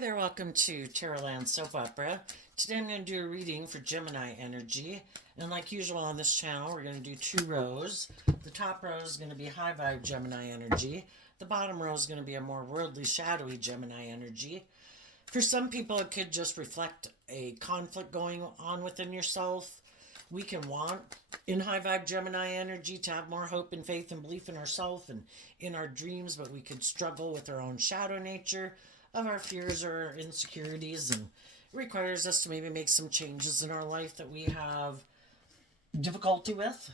there, welcome to Tarotland Soap Opera. Today I'm going to do a reading for Gemini energy. And like usual on this channel, we're going to do two rows. The top row is going to be high vibe Gemini energy. The bottom row is going to be a more worldly, shadowy Gemini energy. For some people, it could just reflect a conflict going on within yourself. We can want, in high vibe Gemini energy, to have more hope and faith and belief in ourselves and in our dreams, but we could struggle with our own shadow nature of our fears or our insecurities, and it requires us to maybe make some changes in our life that we have difficulty with.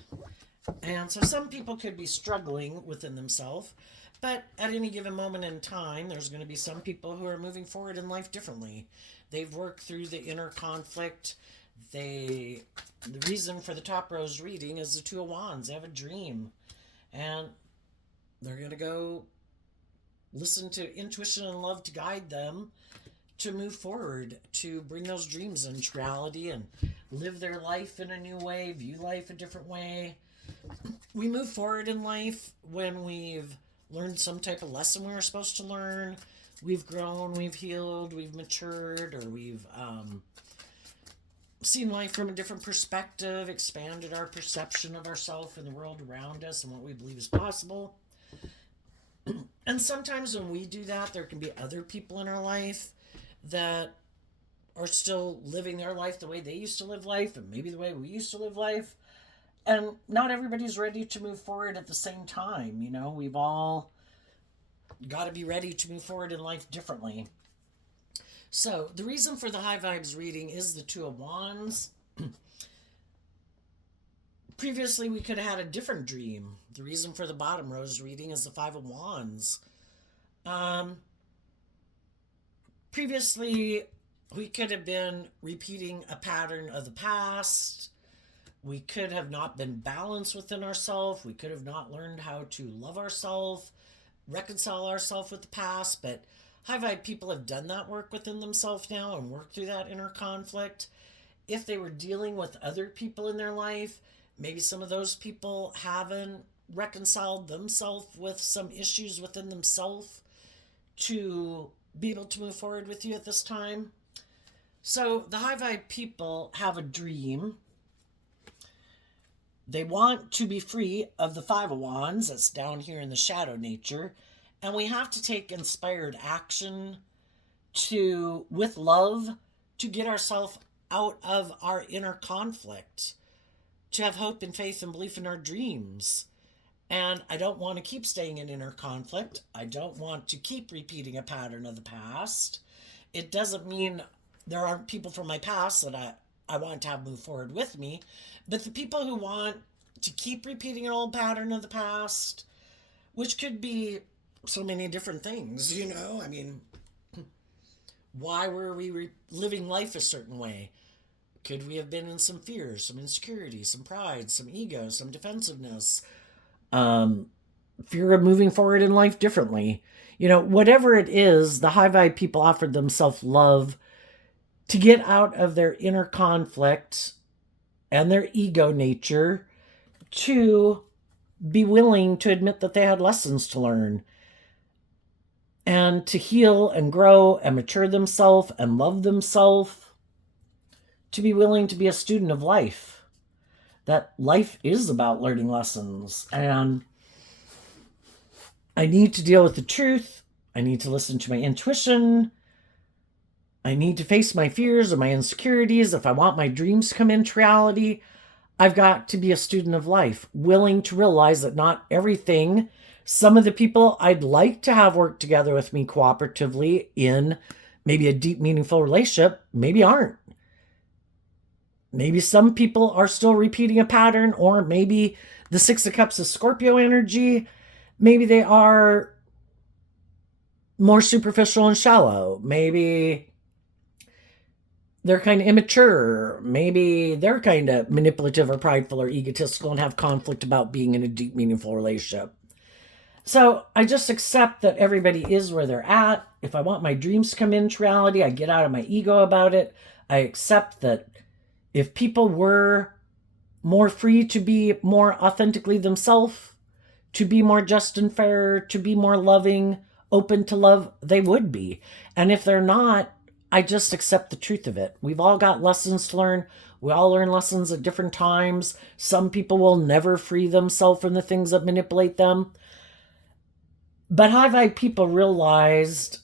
And so some people could be struggling within themselves, but at any given moment in time, there's going to be some people who are moving forward in life differently. They've worked through the inner conflict. The reason for the top row's reading is the Two of Wands. They have a dream, and they're going to go listen to intuition and love to guide them to move forward, to bring those dreams into reality and live their life in a new way, view life a different way. We move forward in life when we've learned some type of lesson we were supposed to learn. We've grown, we've healed, we've matured, or we've seen life from a different perspective, expanded our perception of ourselves and the world around us and what we believe is possible. And sometimes when we do that, there can be other people in our life that are still living their life the way they used to live life, and maybe the way we used to live life. And not everybody's ready to move forward at the same time. You know, we've all got to be ready to move forward in life differently. So the reason for the high vibes reading is the Two of Wands. Previously, we could have had a different dream. The reason for the bottom row's reading is the Five of Wands. Previously, we could have been repeating a pattern of the past. We could have not been balanced within ourselves. We could have not learned how to love ourselves, reconcile ourselves with the past. But high vibe people have done that work within themselves now and worked through that inner conflict. If they were dealing with other people in their life, maybe some of those people haven't reconciled themselves with some issues within themselves to be able to move forward with you at this time. So the high vibe people have a dream. They want to be free of the Five of Wands that's down here in the shadow nature. And we have to take inspired action with love, to get ourselves out of our inner conflict, to have hope and faith and belief in our dreams. And I don't want to keep staying in inner conflict. I don't want to keep repeating a pattern of the past. It doesn't mean there aren't people from my past that I want to have move forward with me. But the people who want to keep repeating an old pattern of the past, which could be so many different things, you know? I mean, why were we living life a certain way? Could we have been in some fears, some insecurity, some pride, some ego, some defensiveness? Fear of moving forward in life differently. You know, whatever it is, the high vibe people offered themselves love to get out of their inner conflict and their ego nature, to be willing to admit that they had lessons to learn and to heal and grow and mature themselves and love themselves, to be willing to be a student of life. That life is about learning lessons, and I need to deal with the truth. I need to listen to my intuition. I need to face my fears or my insecurities. If I want my dreams to come into reality, I've got to be a student of life, willing to realize that not everything, some of the people I'd like to have work together with me cooperatively in maybe a deep, meaningful relationship, maybe aren't. Maybe some people are still repeating a pattern, or maybe the Six of Cups is Scorpio energy. Maybe they are more superficial and shallow. Maybe they're kind of immature. Maybe they're kind of manipulative or prideful or egotistical and have conflict about being in a deep, meaningful relationship. So I just accept that everybody is where they're at. If I want my dreams to come into reality, I get out of my ego about it. I accept that if people were more free to be more authentically themselves, to be more just and fair, to be more loving, open to love, they would be. And if they're not, I just accept the truth of it. We've all got lessons to learn. We all learn lessons at different times. Some people will never free themselves from the things that manipulate them. But high vibe people realized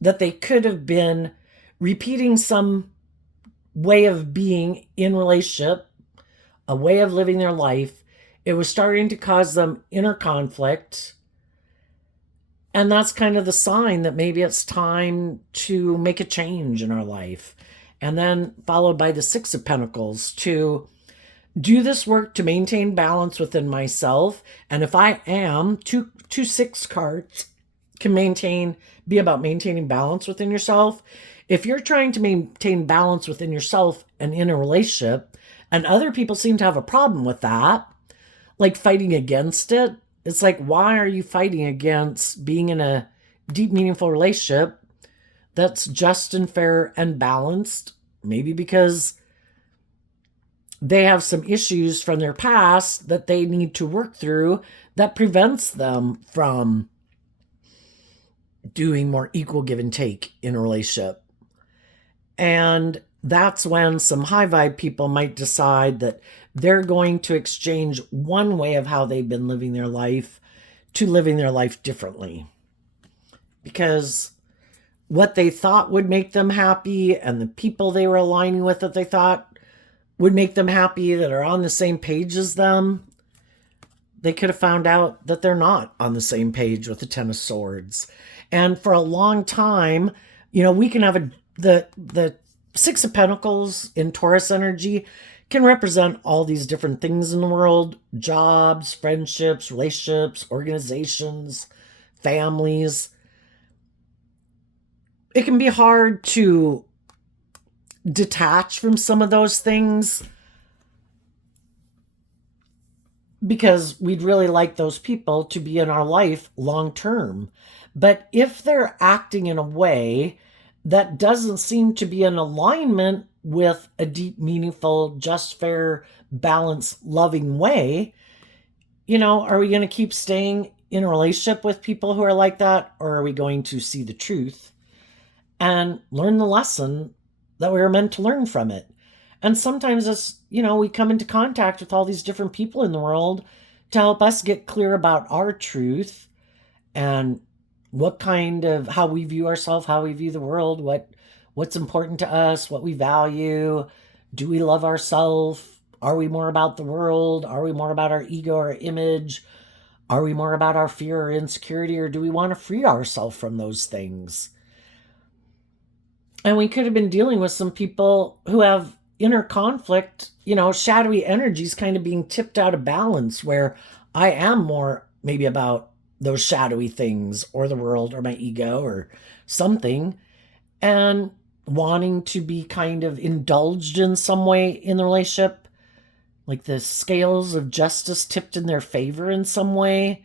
that they could have been repeating some way of being in relationship, a way of living their life. It was starting to cause them inner conflict. And that's kind of the sign that maybe it's time to make a change in our life. And then followed by the Six of Pentacles, to do this work to maintain balance within myself. And if I am, two six cards can be about maintaining balance within yourself. If you're trying to maintain balance within yourself and in a relationship, and other people seem to have a problem with that, like fighting against it, it's like, why are you fighting against being in a deep, meaningful relationship that's just and fair and balanced? Maybe because they have some issues from their past that they need to work through that prevents them from doing more equal give and take in a relationship. And that's when some high vibe people might decide that they're going to exchange one way of how they've been living their life to living their life differently. Because what they thought would make them happy and the people they were aligning with that they thought would make them happy, that are on the same page as them, they could have found out that they're not on the same page with the Ten of Swords. And for a long time, we can have the Six of Pentacles in Taurus energy can represent all these different things in the world: jobs, friendships, relationships, organizations, families. It can be hard to detach from some of those things because we'd really like those people to be in our life long term. But if they're acting in a way that doesn't seem to be in alignment with a deep, meaningful, just, fair, balanced, loving way, are we going to keep staying in a relationship with people who are like that? Or are we going to see the truth and learn the lesson that we were meant to learn from it? And sometimes it's, we come into contact with all these different people in the world to help us get clear about our truth and how we view ourselves, how we view the world, what's important to us, what we value. Do we love ourselves? Are we more about the world? Are we more about our ego or image? Are we more about our fear or insecurity? Or do we want to free ourselves from those things? And we could have been dealing with some people who have inner conflict, shadowy energies kind of being tipped out of balance, where I am more maybe about those shadowy things or the world or my ego or something, and wanting to be kind of indulged in some way in the relationship, like the scales of justice tipped in their favor in some way.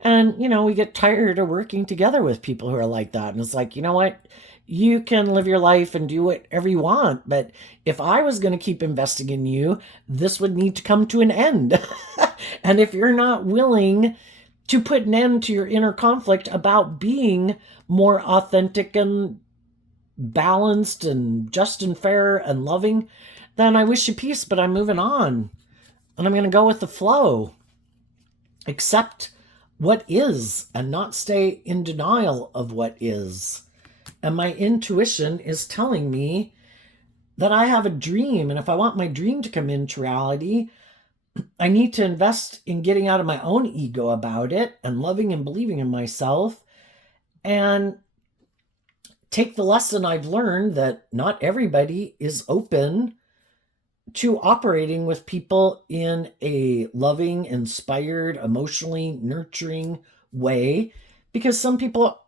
And, we get tired of working together with people who are like that. And it's like, you know what? You can live your life and do whatever you want. But if I was going to keep investing in you, this would need to come to an end. And if you're not willing to put an end to your inner conflict about being more authentic and balanced and just and fair and loving, then I wish you peace, but I'm moving on. And I'm going to go with the flow. Accept what is and not stay in denial of what is. And my intuition is telling me that I have a dream. And if I want my dream to come into reality, I need to invest in getting out of my own ego about it and loving and believing in myself, and take the lesson I've learned that not everybody is open to operating with people in a loving, inspired, emotionally nurturing way, because some people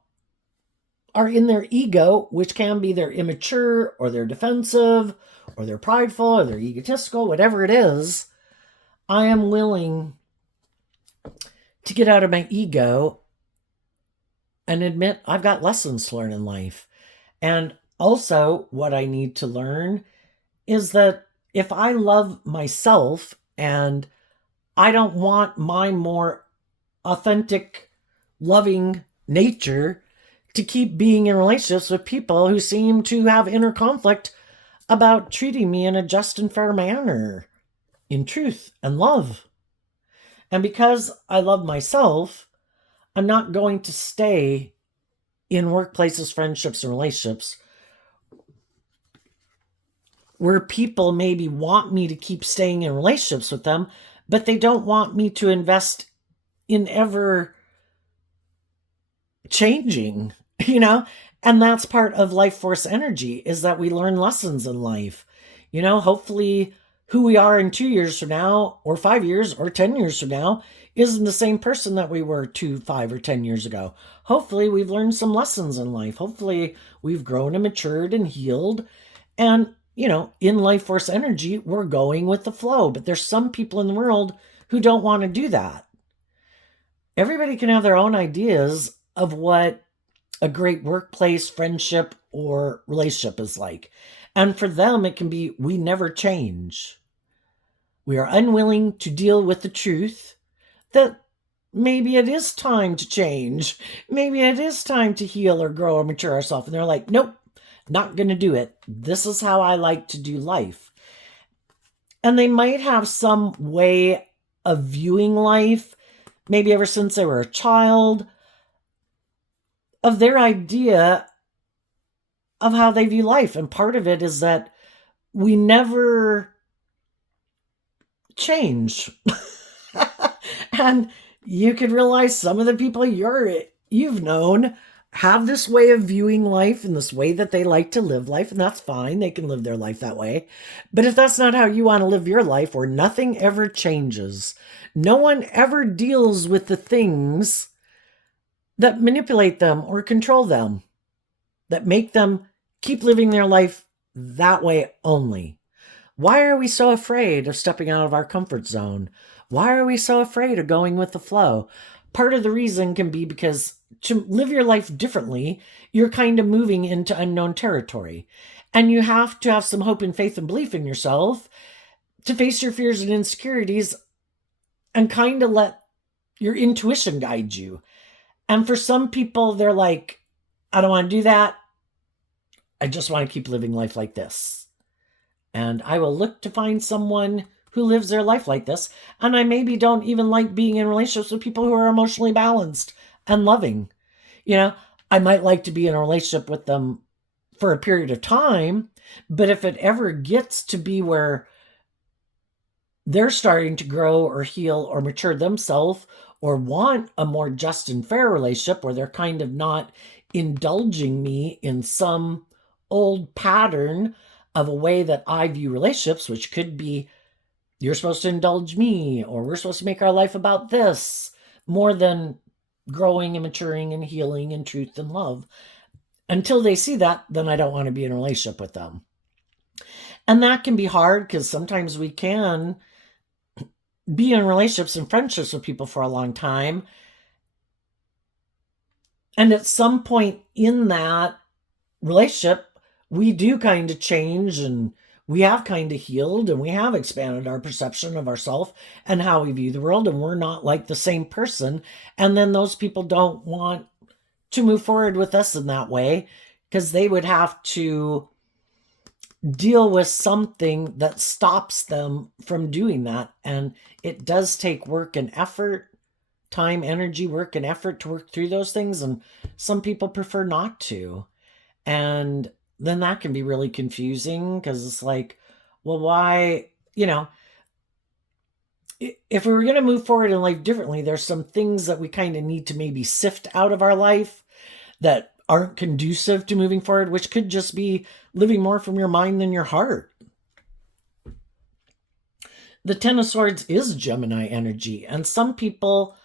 are in their ego, which can be they're immature or they're defensive or they're prideful or they're egotistical, whatever it is. I am willing to get out of my ego and admit I've got lessons to learn in life. And also what I need to learn is that if I love myself and I don't want my more authentic, loving nature to keep being in relationships with people who seem to have inner conflict about treating me in a just and fair manner, in truth and love. And because I love myself, I'm not going to stay in workplaces, friendships, and relationships where people maybe want me to keep staying in relationships with them, but they don't want me to invest in ever changing, And that's part of life force energy, is that we learn lessons in life. Hopefully who we are in 2 years from now, or 5 years, or 10 years from now isn't the same person that we were 2, 5, or 10 years ago. Hopefully we've learned some lessons in life. Hopefully we've grown and matured and healed. And, in life force energy, we're going with the flow. But there's some people in the world who don't want to do that. Everybody can have their own ideas of what a great workplace, friendship, or relationship is like. And for them, it can be, we never change. We are unwilling to deal with the truth that maybe it is time to change. Maybe it is time to heal or grow or mature ourselves. And they're like, nope, not going to do it. This is how I like to do life. And they might have some way of viewing life, maybe ever since they were a child, of their idea of how they view life. And part of it is that we never change. And you could realize some of the people you've known have this way of viewing life and this way that they like to live life, and that's fine. They can live their life that way. But if that's not how you want to live your life, where nothing ever changes, no one ever deals with the things that manipulate them or control them, that make them keep living their life that way only. Why are we so afraid of stepping out of our comfort zone? Why are we so afraid of going with the flow? Part of the reason can be because to live your life differently, you're kind of moving into unknown territory. And you have to have some hope and faith and belief in yourself to face your fears and insecurities and kind of let your intuition guide you. And for some people, they're like, I don't want to do that. I just want to keep living life like this. And I will look to find someone who lives their life like this. And I maybe don't even like being in relationships with people who are emotionally balanced and loving. I might like to be in a relationship with them for a period of time, but if it ever gets to be where they're starting to grow or heal or mature themselves, or want a more just and fair relationship where they're kind of not indulging me in some old pattern of a way that I view relationships, which could be, you're supposed to indulge me, or we're supposed to make our life about this, more than growing and maturing and healing and truth and love. Until they see that, then I don't want to be in a relationship with them. And that can be hard because sometimes we can be in relationships and friendships with people for a long time. And at some point in that relationship, we do kind of change, and we have kind of healed, and we have expanded our perception of ourselves and how we view the world, and we're not like the same person. And then those people don't want to move forward with us in that way because they would have to deal with something that stops them from doing that. And it does take work and effort, time, energy, work and effort to work through those things. And some people prefer not to. And then that can be really confusing because it's like, well, why, if we were going to move forward in life differently, there's some things that we kind of need to maybe sift out of our life that aren't conducive to moving forward, which could just be living more from your mind than your heart. The Ten of Swords is Gemini energy, and some people,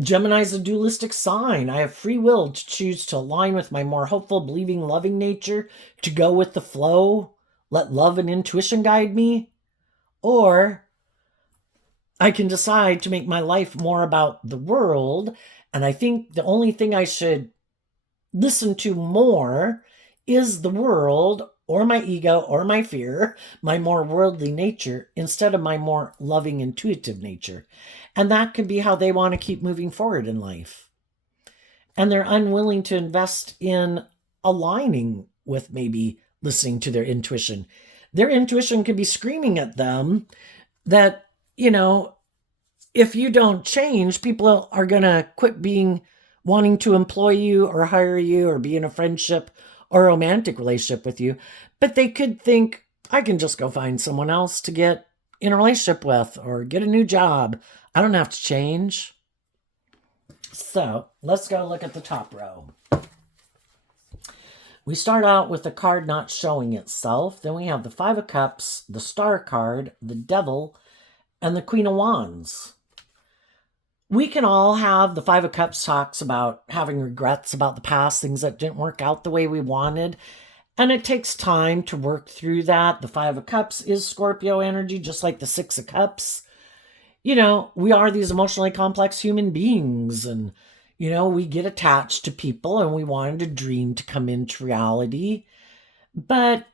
Gemini is a dualistic sign. I have free will to choose to align with my more hopeful, believing, loving nature, to go with the flow, let love and intuition guide me, or I can decide to make my life more about the world. And I think the only thing I should listen to more is the world, or my ego, or my fear, my more worldly nature, instead of my more loving, intuitive nature. And that could be how they want to keep moving forward in life. and they're unwilling to invest in aligning with maybe listening to their intuition. Their intuition could be screaming at them that, if you don't change, people are going to quit wanting to employ you or hire you or be in a friendship or romantic relationship with you. But they could think, I can just go find someone else to get in a relationship with or get a new job. I don't have to change. So let's go look at the top row. We start out with the card not showing itself. Then we have the Five of Cups, the Star card, the Devil, and the Queen of Wands. We can all have the Five of Cups talks about having regrets about the past, things that didn't work out the way we wanted. And it takes time to work through that. The Five of Cups is Scorpio energy, just like the Six of Cups. We are these emotionally complex human beings, and we get attached to people and we wanted a dream to come into reality. But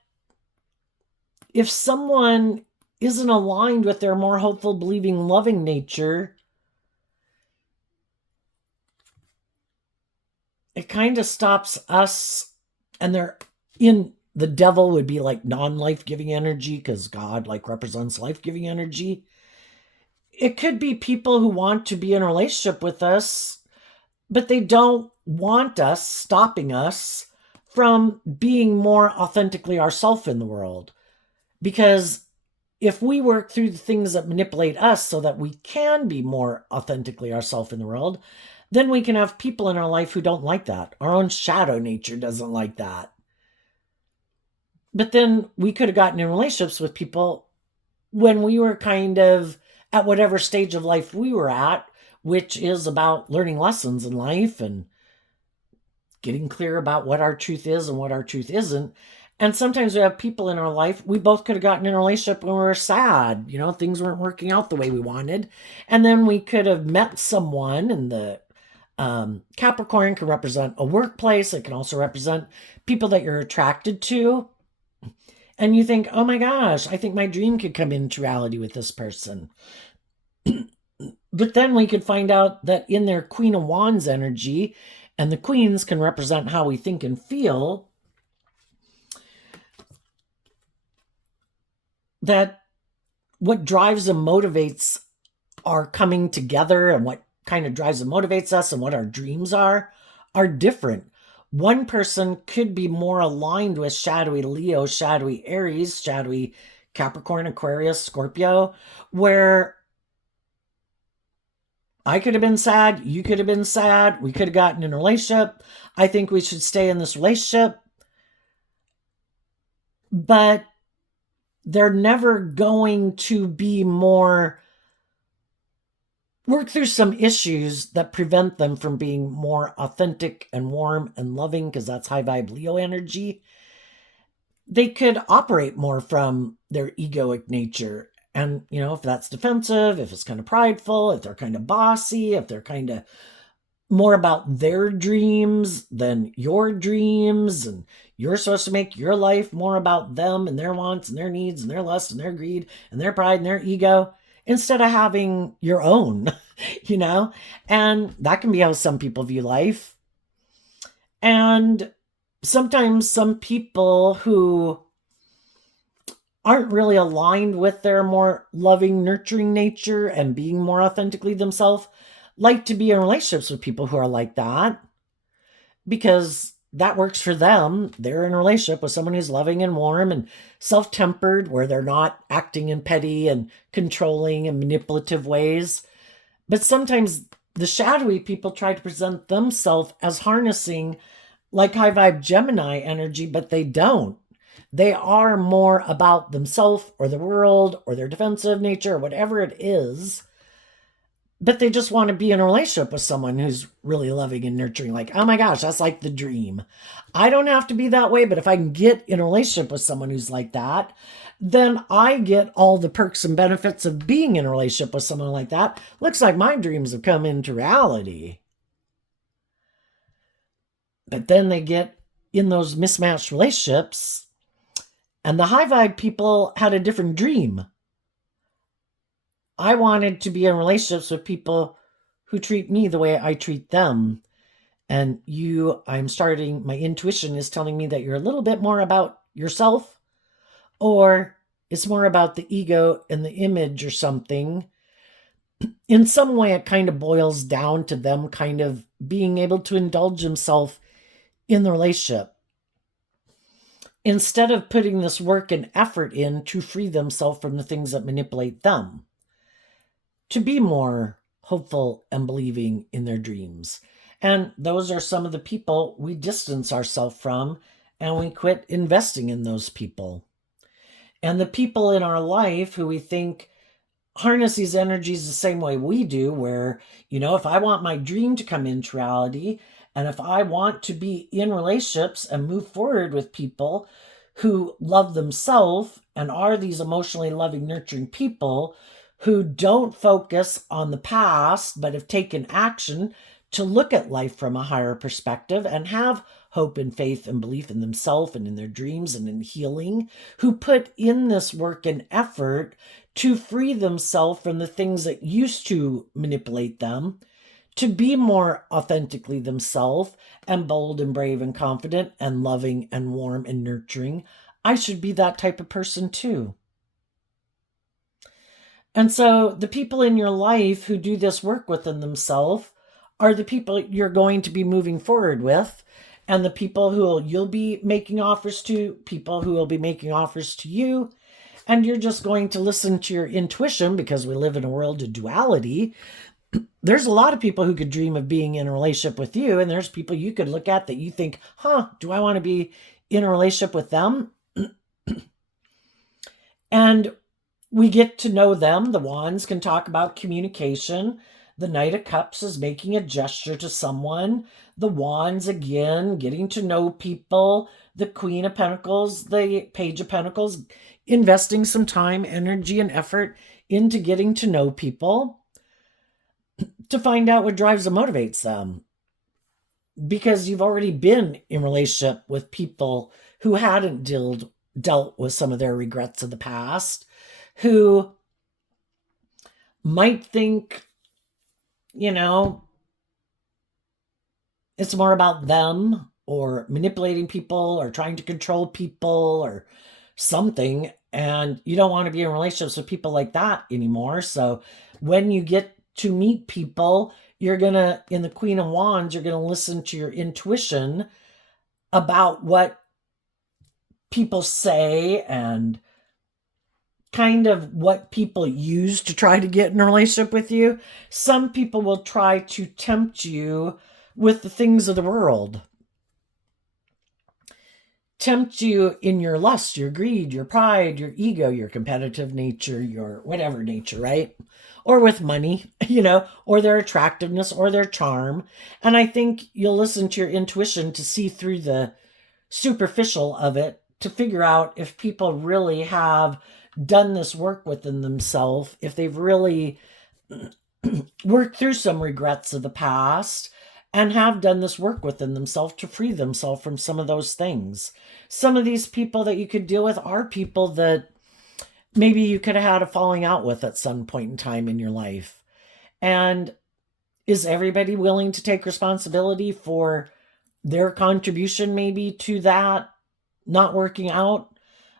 if someone isn't aligned with their more hopeful, believing, loving nature, it kind of stops us. And the Devil would be like non-life-giving energy, because God represents life-giving energy. It could be people who want to be in a relationship with us, but they don't want us, stopping us from being more authentically ourselves in the world. Because if we work through the things that manipulate us so that we can be more authentically ourselves in the world, then we can have people in our life who don't like that. Our own shadow nature doesn't like that. But then we could have gotten in relationships with people when we were kind of at whatever stage of life we were at, which is about learning lessons in life and getting clear about what our truth is and what our truth isn't. And sometimes we have people in our life, we both could have gotten in a relationship when we were sad, things weren't working out the way we wanted. And then we could have met someone, and the Capricorn can represent a workplace. It can also represent people that you're attracted to. And you think, oh my gosh, I think my dream could come into reality with this person. But then we could find out that in their Queen of Wands energy, and the queens can represent how we think and feel, that what drives and motivates our coming together, and what kind of drives and motivates us, and what our dreams are different. One person could be more aligned with shadowy Leo, shadowy Aries, shadowy Capricorn, Aquarius, Scorpio, where I could have been sad, you could have been sad, we could have gotten in a relationship. I think we should stay in this relationship. But they're never going to be work through some issues that prevent them from being more authentic and warm and loving, because that's high vibe Leo energy. They could operate more from their egoic nature. And, if that's defensive, if it's kind of prideful, if they're kind of bossy, if they're kind of more about their dreams than your dreams, and you're supposed to make your life more about them and their wants and their needs and their lust and their greed and their pride and their ego, instead of having your own, and that can be how some people view life. And sometimes some people who aren't really aligned with their more loving, nurturing nature and being more authentically themselves like to be in relationships with people who are like that, because that works for them. They're in a relationship with someone who's loving and warm and self-tempered, where they're not acting in petty and controlling and manipulative ways. But sometimes the shadowy people try to present themselves as harnessing like high vibe Gemini energy, but they don't. They are more about themselves or the world or their defensive nature or whatever it is. But they just want to be in a relationship with someone who's really loving and nurturing. Like, oh my gosh, that's like the dream. I don't have to be that way, but if I can get in a relationship with someone who's like that, then I get all the perks and benefits of being in a relationship with someone like that. Looks like my dreams have come into reality. But then they get in those mismatched relationships, and the high vibe people had a different dream. I wanted to be in relationships with people who treat me the way I treat them. And my intuition is telling me that you're a little bit more about yourself, or it's more about the ego and the image or something. In some way, it kind of boils down to them kind of being able to indulge himself in the relationship instead of putting this work and effort in to free themselves from the things that manipulate them, to be more hopeful and believing in their dreams. And those are some of the people we distance ourselves from, and we quit investing in those people. And the people in our life who we think harness these energies the same way we do, where, if I want my dream to come into reality, and if I want to be in relationships and move forward with people who love themselves and are these emotionally loving, nurturing people who don't focus on the past, but have taken action to look at life from a higher perspective and have hope and faith and belief in themselves and in their dreams and in healing, who put in this work and effort to free themselves from the things that used to manipulate them, to be more authentically themselves and bold and brave and confident and loving and warm and nurturing. I should be that type of person too. And so the people in your life who do this work within themselves are the people you're going to be moving forward with, and the people who you'll be making offers to, people who will be making offers to you. And you're just going to listen to your intuition, because we live in a world of duality. There's a lot of people who could dream of being in a relationship with you, and there's people you could look at that you think, do I want to be in a relationship with them? And we get to know them. The wands can talk about communication. The Knight of Cups is making a gesture to someone. The wands, again, getting to know people. The Queen of Pentacles, the Page of Pentacles, investing some time, energy, and effort into getting to know people to find out what drives and motivates them. Because you've already been in relationship with people who hadn't dealt with some of their regrets of the past, who might think, it's more about them, or manipulating people, or trying to control people, or something. And you don't want to be in relationships with people like that anymore. So when you get to meet people, you're going to, in the Queen of Wands, you're going to listen to your intuition about what people say and kind of what people use to try to get in a relationship with you. Some people will try to tempt you with the things of the world. Tempt you in your lust, your greed, your pride, your ego, your competitive nature, your whatever nature, right? Or with money, or their attractiveness or their charm. And I think you'll listen to your intuition to see through the superficial of it, to figure out if people really have done this work within themselves, if they've really worked through some regrets of the past and have done this work within themselves to free themselves from some of those things. Some of these people that you could deal with are people that maybe you could have had a falling out with at some point in time in your life. And is everybody willing to take responsibility for their contribution maybe to that not working out?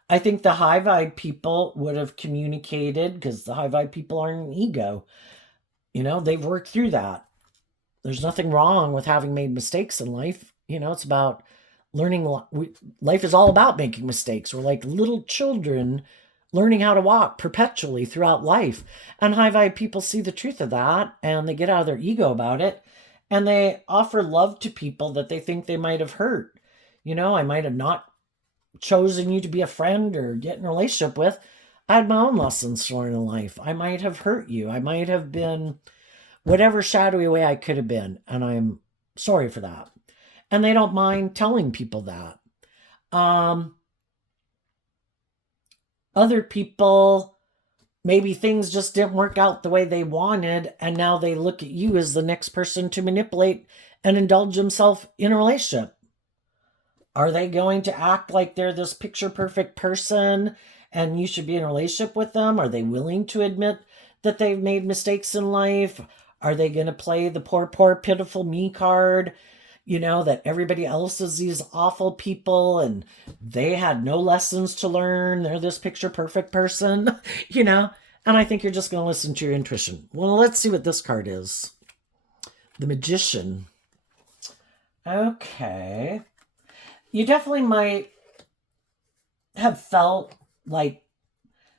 I think the high vibe people would have communicated, because the high vibe people aren't an ego. They've worked through that. There's nothing wrong with having made mistakes in life. It's about learning. Life is all about making mistakes. We're like little children learning how to walk perpetually throughout life. And high vibe people see the truth of that, and they get out of their ego about it, and they offer love to people that they think they might have hurt. I might have not chosen you to be a friend or get in a relationship with. I had my own lessons to learn in life. I might have hurt you. I might have been whatever shadowy way I could have been, and I'm sorry for that. And they don't mind telling people that. Other people, maybe things just didn't work out the way they wanted, and now they look at you as the next person to manipulate and indulge themselves in a relationship. Are they going to act like they're this picture perfect person and you should be in a relationship with them? Are they willing to admit that they've made mistakes in life? Are they going to play the poor, poor, pitiful me card? that everybody else is these awful people and they had no lessons to learn. They're this picture perfect person, and I think you're just going to listen to your intuition. Well, let's see what this card is. The Magician. Okay. You definitely might have felt like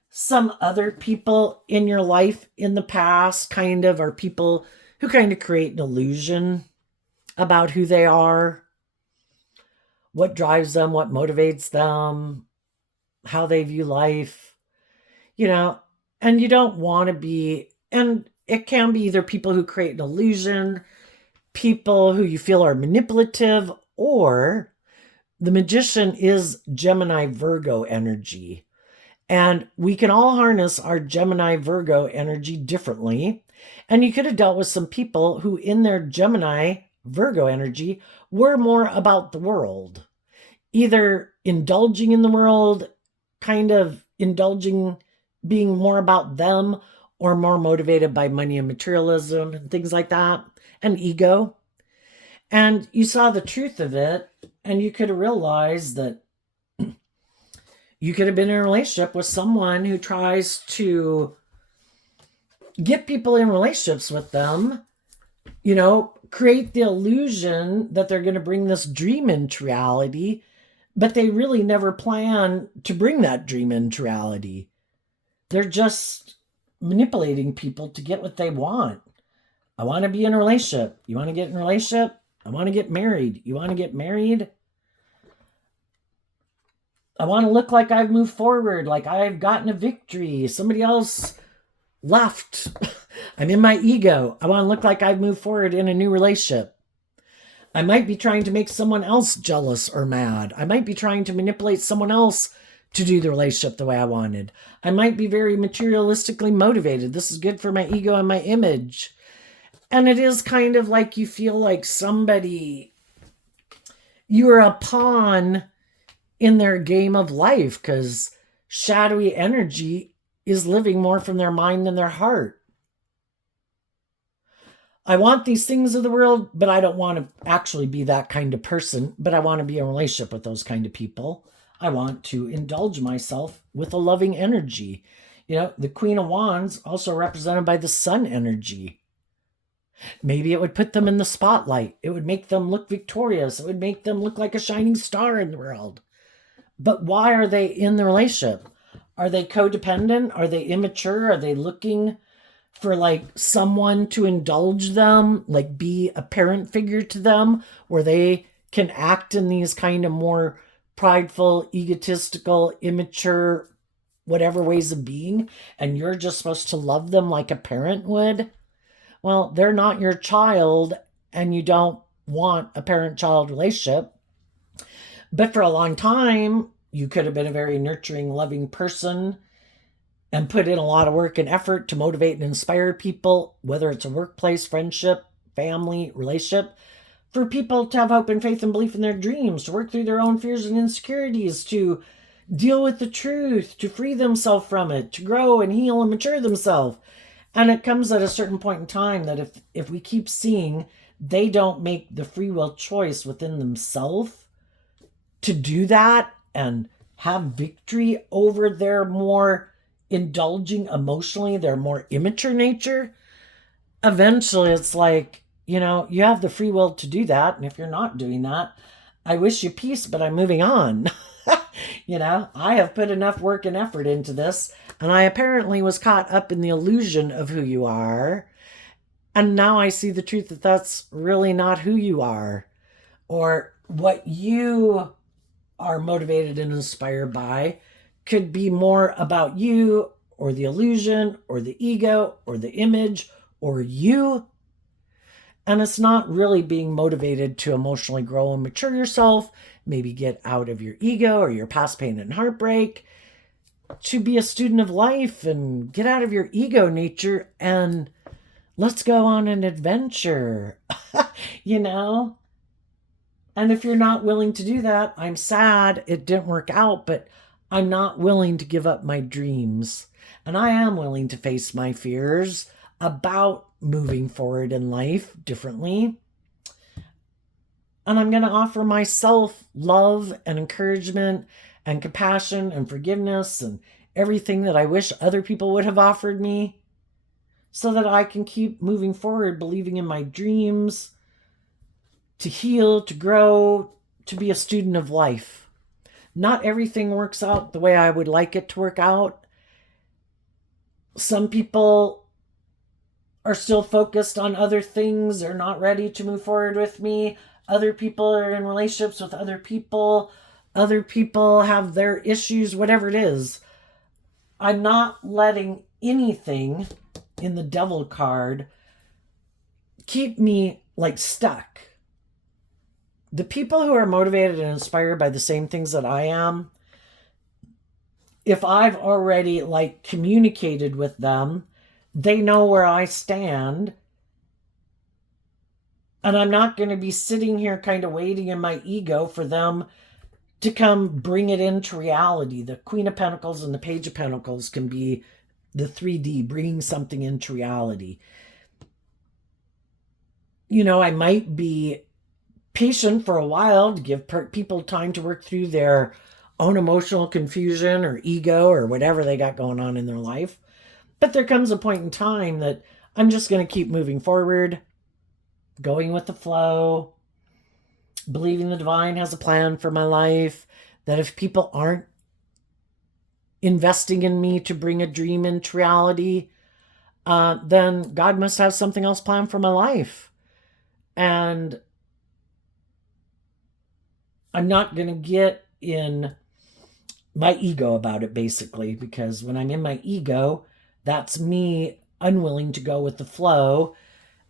some other people in your life in the past are people who kind of create an illusion about who they are, what drives them, what motivates them, how they view life, and you don't want to be, and it can be either people who create an illusion, people who you feel are manipulative, or the Magician is Gemini Virgo energy. And we can all harness our Gemini Virgo energy differently. And you could have dealt with some people who in their Gemini Virgo energy were more about the world, either indulging in the world, kind of indulging, being more about them, or more motivated by money and materialism and things like that, and ego. And you saw the truth of it, and you could have realized that you could have been in a relationship with someone who tries to get people in relationships with them, create the illusion that they're going to bring this dream into reality, but they really never plan to bring that dream into reality. They're just manipulating people to get what they want. I want to be in a relationship. You want to get in a relationship? I want to get married. You want to get married? I want to look like I've moved forward, like I've gotten a victory. Somebody else left. I'm in my ego. I want to look like I've moved forward in a new relationship. I might be trying to make someone else jealous or mad. I might be trying to manipulate someone else to do the relationship the way I wanted. I might be very materialistically motivated. This is good for my ego and my image. And it is kind of like you feel like you're a pawn in their game of life, because shadowy energy is living more from their mind than their heart. I want these things of the world, but I don't want to actually be that kind of person, but I want to be in a relationship with those kind of people. I want to indulge myself with a loving energy. The Queen of Wands also represented by the Sun energy. Maybe it would put them in the spotlight. It would make them look victorious. It would make them look like a shining star in the world. But why are they in the relationship? Are they codependent? Are they immature? Are they looking for someone to indulge them, be a parent figure to them, where they can act in these kind of more prideful, egotistical, immature, whatever ways of being, and you're just supposed to love them like a parent would? Well, they're not your child, and you don't want a parent-child relationship. But for a long time, you could have been a very nurturing, loving person and put in a lot of work and effort to motivate and inspire people, whether it's a workplace, friendship, family, relationship, for people to have hope and faith and belief in their dreams, to work through their own fears and insecurities, to deal with the truth, to free themselves from it, to grow and heal and mature themselves. And it comes at a certain point in time that if we keep seeing they don't make the free will choice within themselves to do that and have victory over their more indulging emotionally, their more immature nature, eventually it's you have the free will to do that. And if you're not doing that, I wish you peace, but I'm moving on. I have put enough work and effort into this, and I apparently was caught up in the illusion of who you are. And now I see the truth that that's really not who you are, or what you are motivated and inspired by could be more about you, or the illusion, or the ego, or the image, or you. And it's not really being motivated to emotionally grow and mature yourself, maybe get out of your ego or your past pain and heartbreak, to be a student of life and get out of your ego nature and let's go on an adventure, And if you're not willing to do that, I'm sad it didn't work out, but I'm not willing to give up my dreams. And I am willing to face my fears about moving forward in life differently. And I'm going to offer myself love and encouragement and compassion and forgiveness and everything that I wish other people would have offered me, so that I can keep moving forward, believing in my dreams, to heal, to grow, to be a student of life. Not everything works out the way I would like it to work out. Some people are still focused on other things. They're not ready to move forward with me. Other people are in relationships with other people. Other people have their issues, whatever it is. I'm not letting anything in the devil card keep me like stuck. The people who are motivated and inspired by the same things that I am, if I've already like communicated with them, they know where I stand. And I'm not going to be sitting here kind of waiting in my ego for them to come bring it into reality. The Queen of Pentacles and the Page of Pentacles can be the 3D, bringing something into reality. You know, I might be patient for a while to give people time to work through their own emotional confusion or ego or whatever they got going on in their life. But there comes a point in time that I'm just going to keep moving forward, going with the flow, believing the divine has a plan for my life, that if people aren't investing in me to bring a dream into reality, then God must have something else planned for my life. And I'm not going to get in my ego about it, basically, because when I'm in my ego, that's me unwilling to go with the flow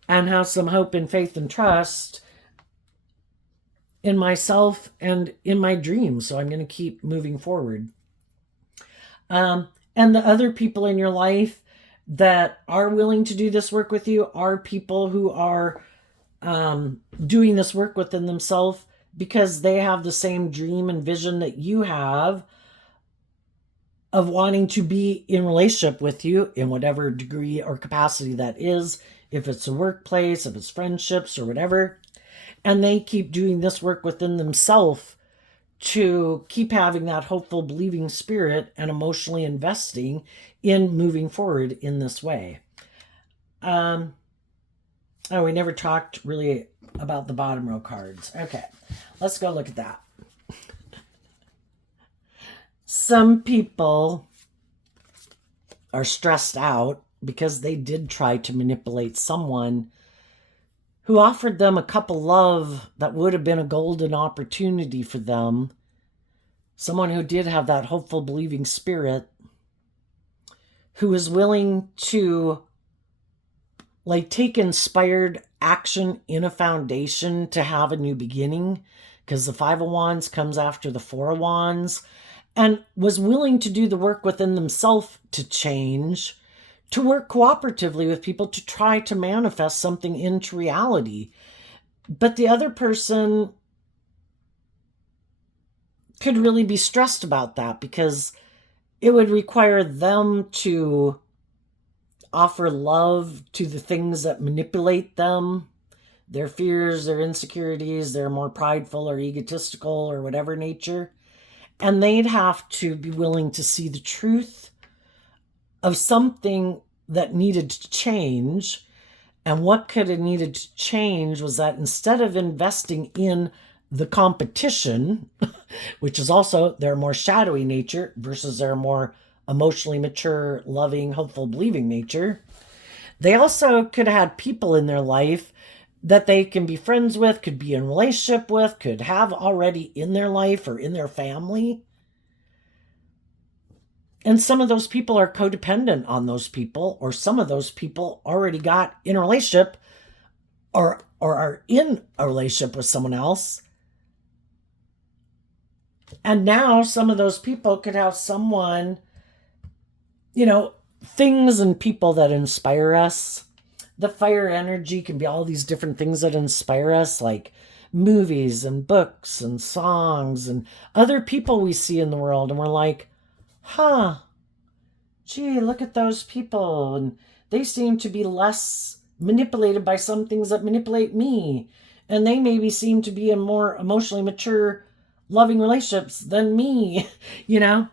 and have some hope and faith and trust in myself and in my dreams. So I'm going to keep moving forward. And the other people in your life that are willing to do this work with you are people who are doing this work within themselves because they have the same dream and vision that you have of wanting to be in relationship with you in whatever degree or capacity that is, if it's a workplace, if it's friendships or whatever. And they keep doing this work within themselves to keep having that hopeful, believing spirit and emotionally investing in moving forward in this way. We never talked really about the bottom row cards. Okay, let's go look at that. Some people are stressed out because they did try to manipulate someone who offered them a cup of love that would have been a golden opportunity for them. Someone who did have that hopeful, believing spirit, who was willing to take inspired action in a foundation to have a new beginning, because the Five of Wands comes after the Four of Wands, and was willing to do the work within themselves to change, to work cooperatively with people to try to manifest something into reality. But the other person could really be stressed about that because it would require them to offer love to the things that manipulate them, their fears, their insecurities, their more prideful or egotistical or whatever nature. And they'd have to be willing to see the truth of something that needed to change. And what could have needed to change was that instead of investing in the competition, which is also their more shadowy nature versus their more emotionally mature, loving, hopeful, believing nature, they also could have had people in their life that they can be friends with, could be in relationship with, could have already in their life or in their family. And some of those people are codependent on those people, or some of those people already got in a relationship or are in a relationship with someone else. And now some of those people could have someone, things and people that inspire us. The fire energy can be all these different things that inspire us, like movies and books and songs and other people we see in the world. And we're like, gee, look at those people. And they seem to be less manipulated by some things that manipulate me. and they maybe seem to be in more emotionally mature, loving relationships than me, you know?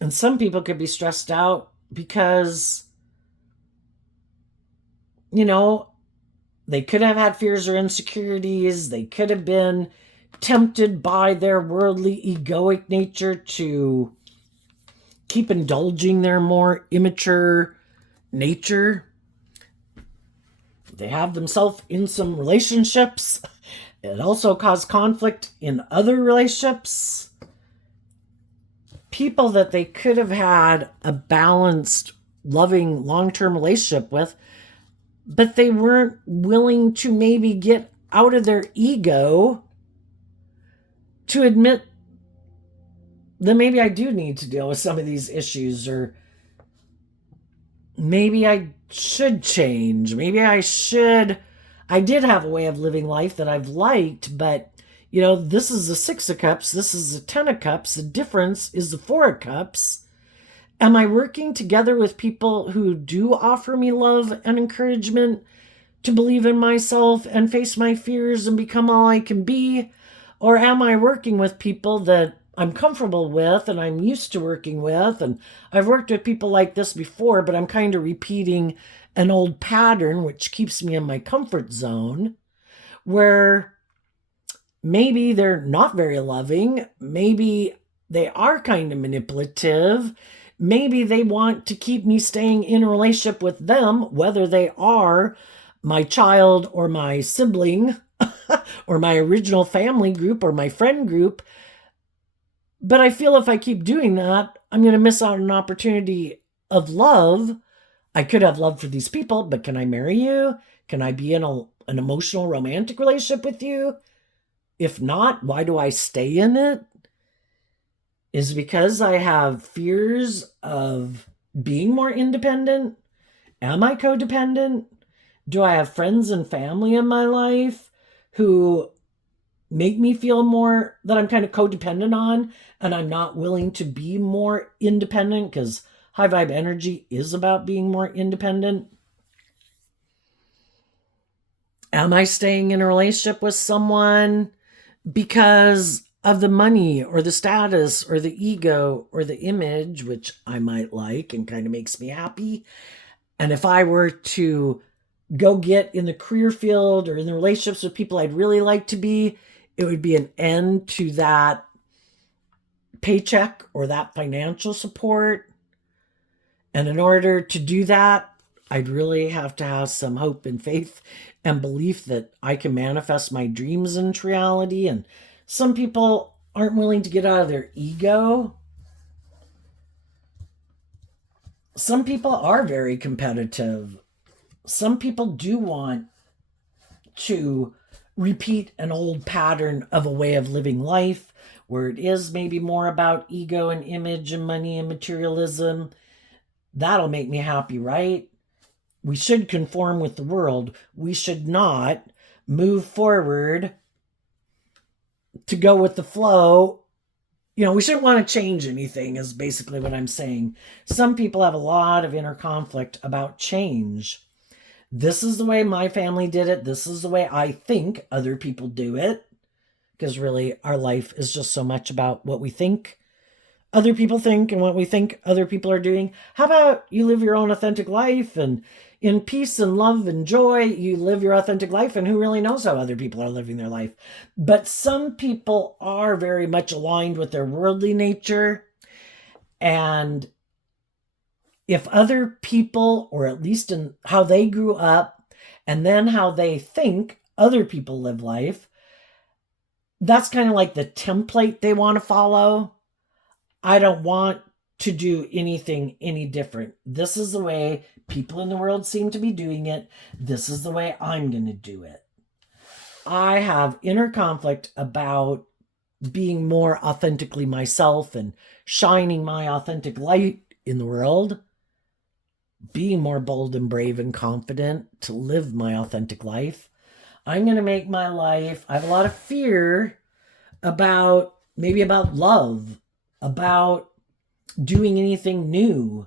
And some people could be stressed out because, you know, they could have had fears or insecurities. They could have been tempted by their worldly, egoic nature to keep indulging their more immature nature. They have themselves in some relationships. It also caused conflict in other relationships. People that they could have had a balanced, loving, long-term relationship with, but they weren't willing to maybe get out of their ego to admit that maybe I do need to deal with some of these issues, or maybe I should change. Maybe I should. I did have a way of living life that I've liked, but you know, this is the 6 of Cups, this is the 10 of Cups. The difference is the 4 of Cups. Am I working together with people who do offer me love and encouragement to believe in myself and face my fears and become all I can be? Or am I working with people that I'm comfortable with and I'm used to working with? And I've worked with people like this before, but I'm kind of repeating an old pattern, which keeps me in my comfort zone, where maybe they're not very loving. Maybe they are kind of manipulative. Maybe they want to keep me staying in a relationship with them, whether they are my child or my sibling or my original family group or my friend group. But I feel if I keep doing that, I'm going to miss out on an opportunity of love. I could have love for these people, but can I marry you? Can I be in an emotional, romantic relationship with you? If not, why do I stay in it? Is it because I have fears of being more independent? Am I codependent? Do I have friends and family in my life who make me feel more that I'm kind of codependent on, and I'm not willing to be more independent? Because high vibe energy is about being more independent. Am I staying in a relationship with someone because of the money or the status or the ego or the image, which I might like and kind of makes me happy? And if I were to go get in the career field or in the relationships with people I'd really like to be, it would be an end to that paycheck or that financial support. And in order to do that, I'd really have to have some hope and faith and belief that I can manifest my dreams into reality. And some people aren't willing to get out of their ego. Some people are very competitive. Some people do want to repeat an old pattern of a way of living life where it is maybe more about ego and image and money and materialism. That'll make me happy, right? We should conform with the world. We should not move forward to go with the flow. You know, we shouldn't want to change anything, is basically what I'm saying. Some people have a lot of inner conflict about change. This is the way my family did it. This is the way I think other people do it. Because really, our life is just so much about what we think other people think and what we think other people are doing. How about you live your own authentic life, and in peace and love and joy, you live your authentic life, and who really knows how other people are living their life? But some people are very much aligned with their worldly nature. And if other people, or at least in how they grew up, and then how they think other people live life, that's kind of like the template they want to follow. I don't want to do anything any different. This is the way people in the world seem to be doing it. This is the way I'm going to do it. I have inner conflict about being more authentically myself and shining my authentic light in the world, being more bold and brave and confident to live my authentic life. I'm going to make my life, I have a lot of fear about love, about doing anything new.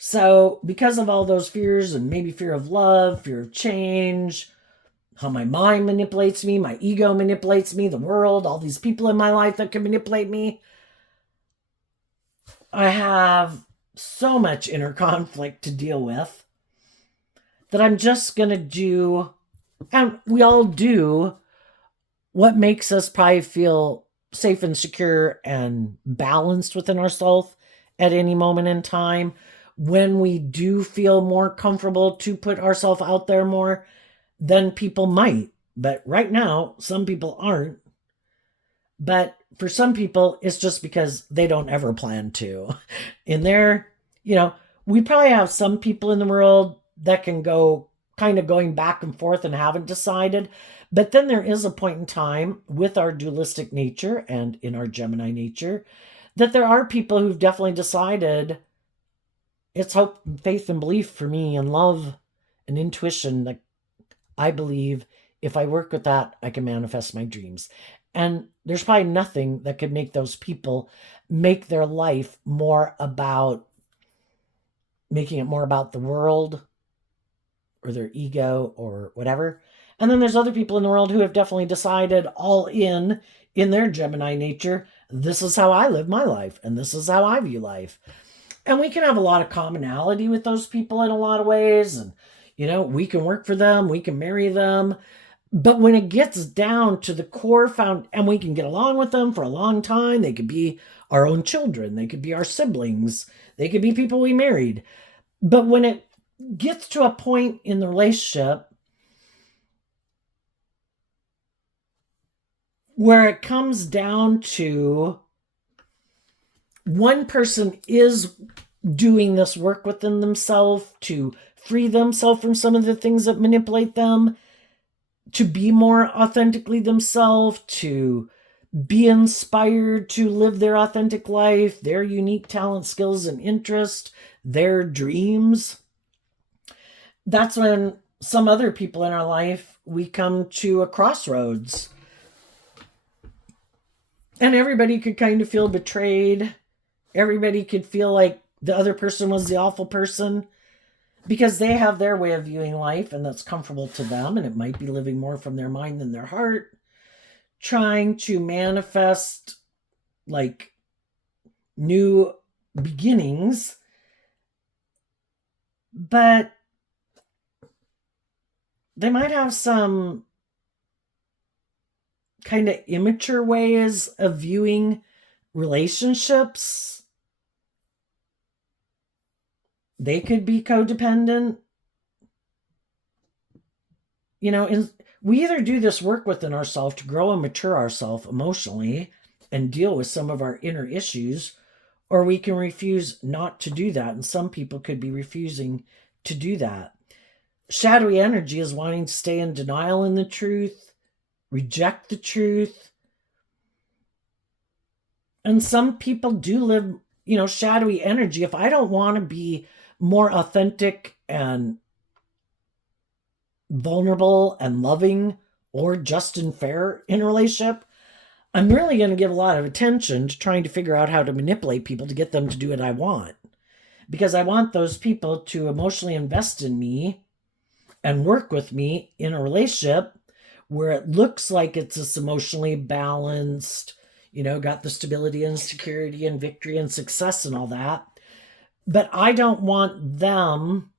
So, because of all those fears, and maybe fear of love, fear of change, how my mind manipulates me, my ego manipulates me, the world, all these people in my life that can manipulate me, I have so much inner conflict to deal with that I'm just going to do, and we all do, what makes us probably feel safe and secure and balanced within ourselves at any moment in time. When we do feel more comfortable to put ourselves out there more, then people might. But right now, some people aren't. But for some people, it's just because they don't ever plan to. In there, we probably have some people in the world that can go kind of going back and forth and haven't decided. But then there is a point in time with our dualistic nature and in our Gemini nature that there are people who've definitely decided it's hope, faith, and belief for me, and love and intuition that I believe if I work with that, I can manifest my dreams. And there's probably nothing that could make those people make their life more about making it more about the world or their ego or whatever. And then there's other people in the world who have definitely decided all in their Gemini nature, this is how I live my life and this is how I view life. And we can have a lot of commonality with those people in a lot of ways. And, we can work for them, we can marry them. But when it gets down to the core and we can get along with them for a long time, they could be our own children, they could be our siblings, they could be people we married. But when it gets to a point in the relationship where it comes down to one person is doing this work within themselves to free themselves from some of the things that manipulate them, to be more authentically themselves, to be inspired to live their authentic life, their unique talent, skills, and interest, their dreams. That's when some other people in our life, we come to a crossroads. And everybody could kind of feel betrayed. Everybody could feel like the other person was the awful person because they have their way of viewing life and that's comfortable to them. And it might be living more from their mind than their heart, trying to manifest like new beginnings. But they might have some kind of immature ways of viewing relationships. They could be codependent. And we either do this work within ourselves to grow and mature ourselves emotionally and deal with some of our inner issues, or we can refuse not to do that. And some people could be refusing to do that. Shadowy energy is wanting to stay in denial in the truth, reject the truth. And some people do live, shadowy energy. If I don't want to be more authentic and vulnerable and loving or just and fair in a relationship, I'm really going to give a lot of attention to trying to figure out how to manipulate people to get them to do what I want. Because I want those people to emotionally invest in me and work with me in a relationship where it looks like it's this emotionally balanced, got the stability and security and victory and success and all that. But I don't want them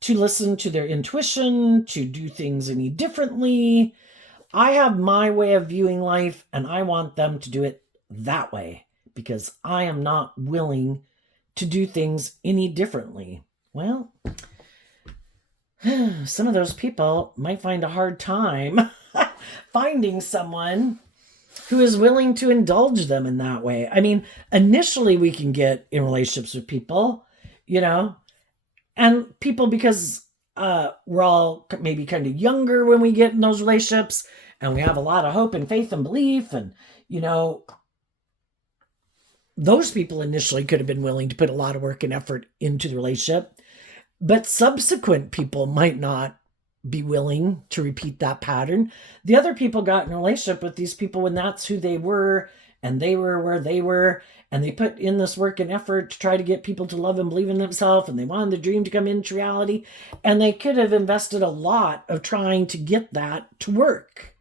to listen to their intuition, to do things any differently. I have my way of viewing life, and I want them to do it that way because I am not willing to do things any differently. Well, some of those people might find a hard time finding someone who is willing to indulge them in that way. I mean, initially we can get in relationships with people, and people, because we're all maybe kind of younger when we get in those relationships, and we have a lot of hope and faith and belief, and, those people initially could have been willing to put a lot of work and effort into the relationship, but subsequent people might not be willing to repeat that pattern. The other people got in a relationship with these people when that's who they were and they were where they were, and they put in this work and effort to try to get people to love and believe in themselves, and they wanted the dream to come into reality, and they could have invested a lot of trying to get that to work.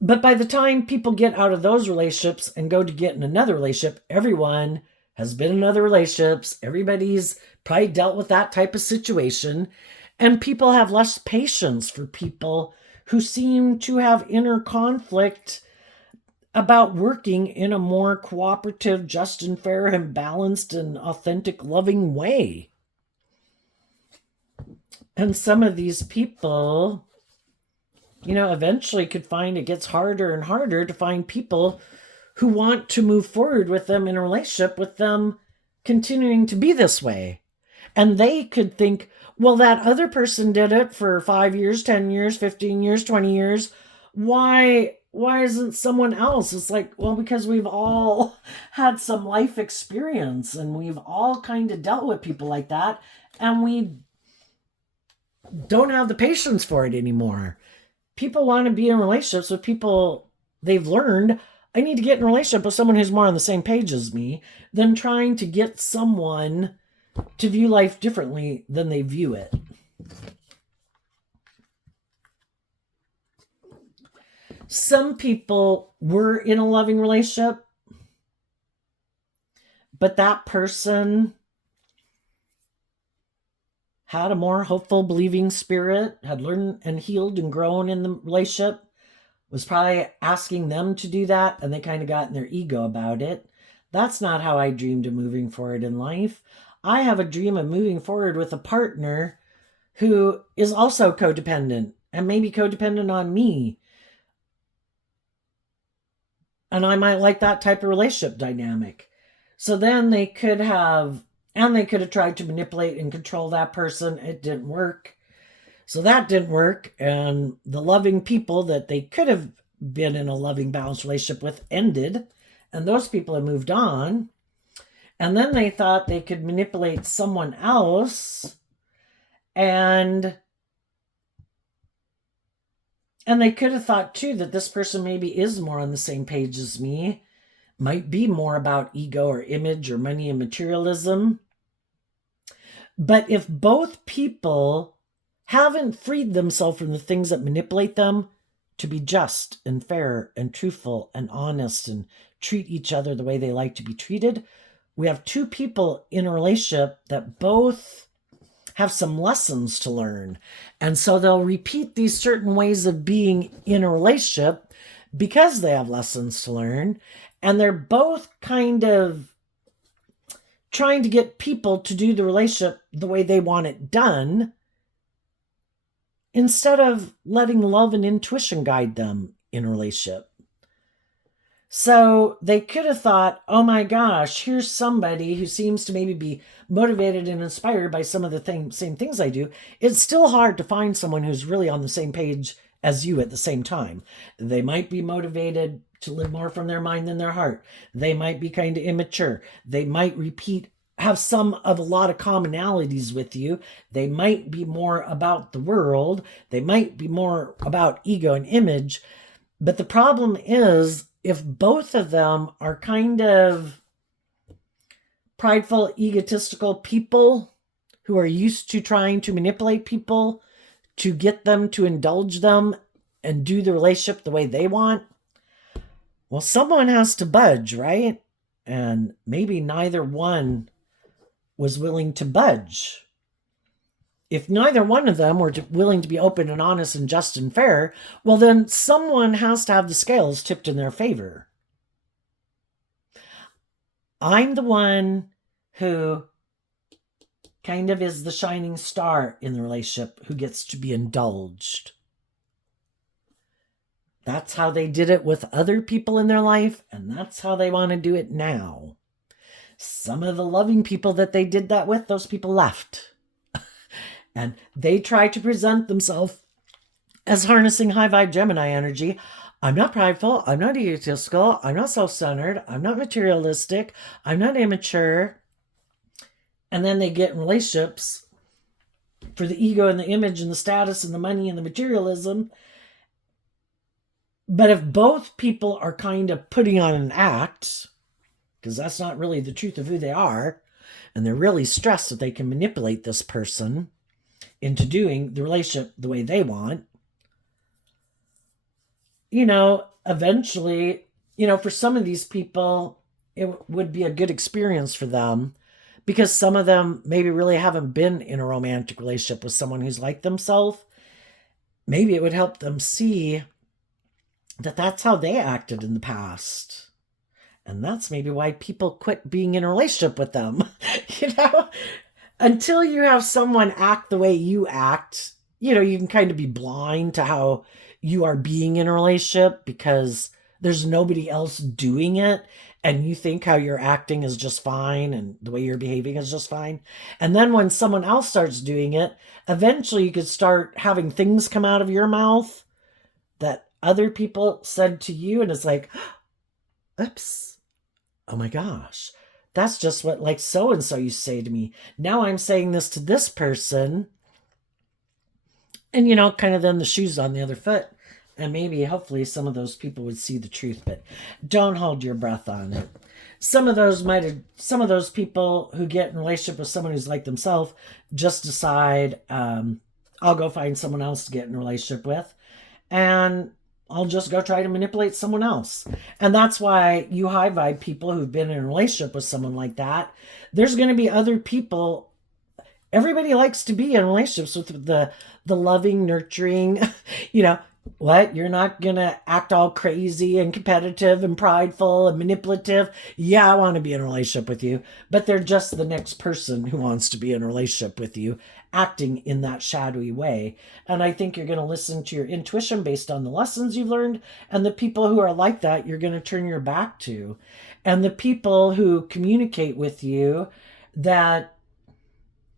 But by the time people get out of those relationships and go to get in another relationship, everyone has been in other relationships. Everybody's probably dealt with that type of situation. And people have less patience for people who seem to have inner conflict about working in a more cooperative, just and fair and balanced and authentic, loving way. And some of these people, eventually could find it gets harder and harder to find people who want to move forward with them in a relationship with them continuing to be this way. And they could think, well, that other person did it for 5 years, 10 years, 15 years, 20 years. Why isn't someone else? It's like, well, because we've all had some life experience and we've all kind of dealt with people like that. And we don't have the patience for it anymore. People want to be in relationships with people they've learned, I need to get in a relationship with someone who's more on the same page as me, than trying to get someone to view life differently than they view it. Some people were in a loving relationship, but that person had a more hopeful, believing spirit, had learned and healed and grown in the relationship, was probably asking them to do that, and they kind of got in their ego about it. That's not how I dreamed of moving forward in life. I have a dream of moving forward with a partner who is also codependent and maybe codependent on me. And I might like that type of relationship dynamic. So then they could have tried to manipulate and control that person. It didn't work. So that didn't work. And the loving people that they could have been in a loving, balanced relationship with ended. And those people have moved on. And then they thought they could manipulate someone else. And they could have thought, too, that this person maybe is more on the same page as me. Might be more about ego or image or money and materialism. But if both people haven't freed themselves from the things that manipulate them to be just and fair and truthful and honest and treat each other the way they like to be treated, we have two people in a relationship that both have some lessons to learn. And so they'll repeat these certain ways of being in a relationship because they have lessons to learn. And they're both kind of trying to get people to do the relationship the way they want it done, instead of letting love and intuition guide them in a relationship. So they could have thought, oh my gosh, here's somebody who seems to maybe be motivated and inspired by some of the same things I do. It's still hard to find someone who's really on the same page as you at the same time. They might be motivated to live more from their mind than their heart. They might be kind of immature. They might have some of a lot of commonalities with you. They might be more about the world. They might be more about ego and image. But the problem is, if both of them are kind of prideful, egotistical people who are used to trying to manipulate people to get them to indulge them and do the relationship the way they want, well, someone has to budge, right? And maybe neither one was willing to budge. If neither one of them were willing to be open and honest and just and fair, well, then someone has to have the scales tipped in their favor. I'm the one who kind of is the shining star in the relationship who gets to be indulged. That's how they did it with other people in their life, and that's how they want to do it now. Some of the loving people that they did that with, those people left. And they try to present themselves as harnessing high vibe Gemini energy. I'm not prideful. I'm not egotistical. I'm not self-centered. I'm not materialistic. I'm not immature. And then they get in relationships for the ego and the image and the status and the money and the materialism. But if both people are kind of putting on an act, because that's not really the truth of who they are, and they're really stressed that they can manipulate this person into doing the relationship the way they want, eventually, for some of these people, it would be a good experience for them because some of them maybe really haven't been in a romantic relationship with someone who's like themselves. Maybe it would help them see that that's how they acted in the past. And that's maybe why people quit being in a relationship with them. you know, until you have someone act the way you act, you can kind of be blind to how you are being in a relationship because there's nobody else doing it. And you think how you're acting is just fine and the way you're behaving is just fine. And then when someone else starts doing it, eventually you could start having things come out of your mouth that other people said to you. And it's like, oops, oh my gosh, that's just what like so and so you say to me. Now I'm saying this to this person. And kind of then the shoes on the other foot. And maybe hopefully some of those people would see the truth, but don't hold your breath on it. Some of those people who get in a relationship with someone who's like themselves just decide, I'll go find someone else to get in a relationship with. And I'll just go try to manipulate someone else. And that's why you high vibe people who've been in a relationship with someone like that. There's going to be other people. Everybody likes to be in relationships with the loving, nurturing, what? You're not going to act all crazy and competitive and prideful and manipulative. Yeah, I want to be in a relationship with you. But they're just the next person who wants to be in a relationship with you, acting in that shadowy way. And I think you're going to listen to your intuition based on the lessons you've learned. And the people who are like that, you're going to turn your back to. And the people who communicate with you that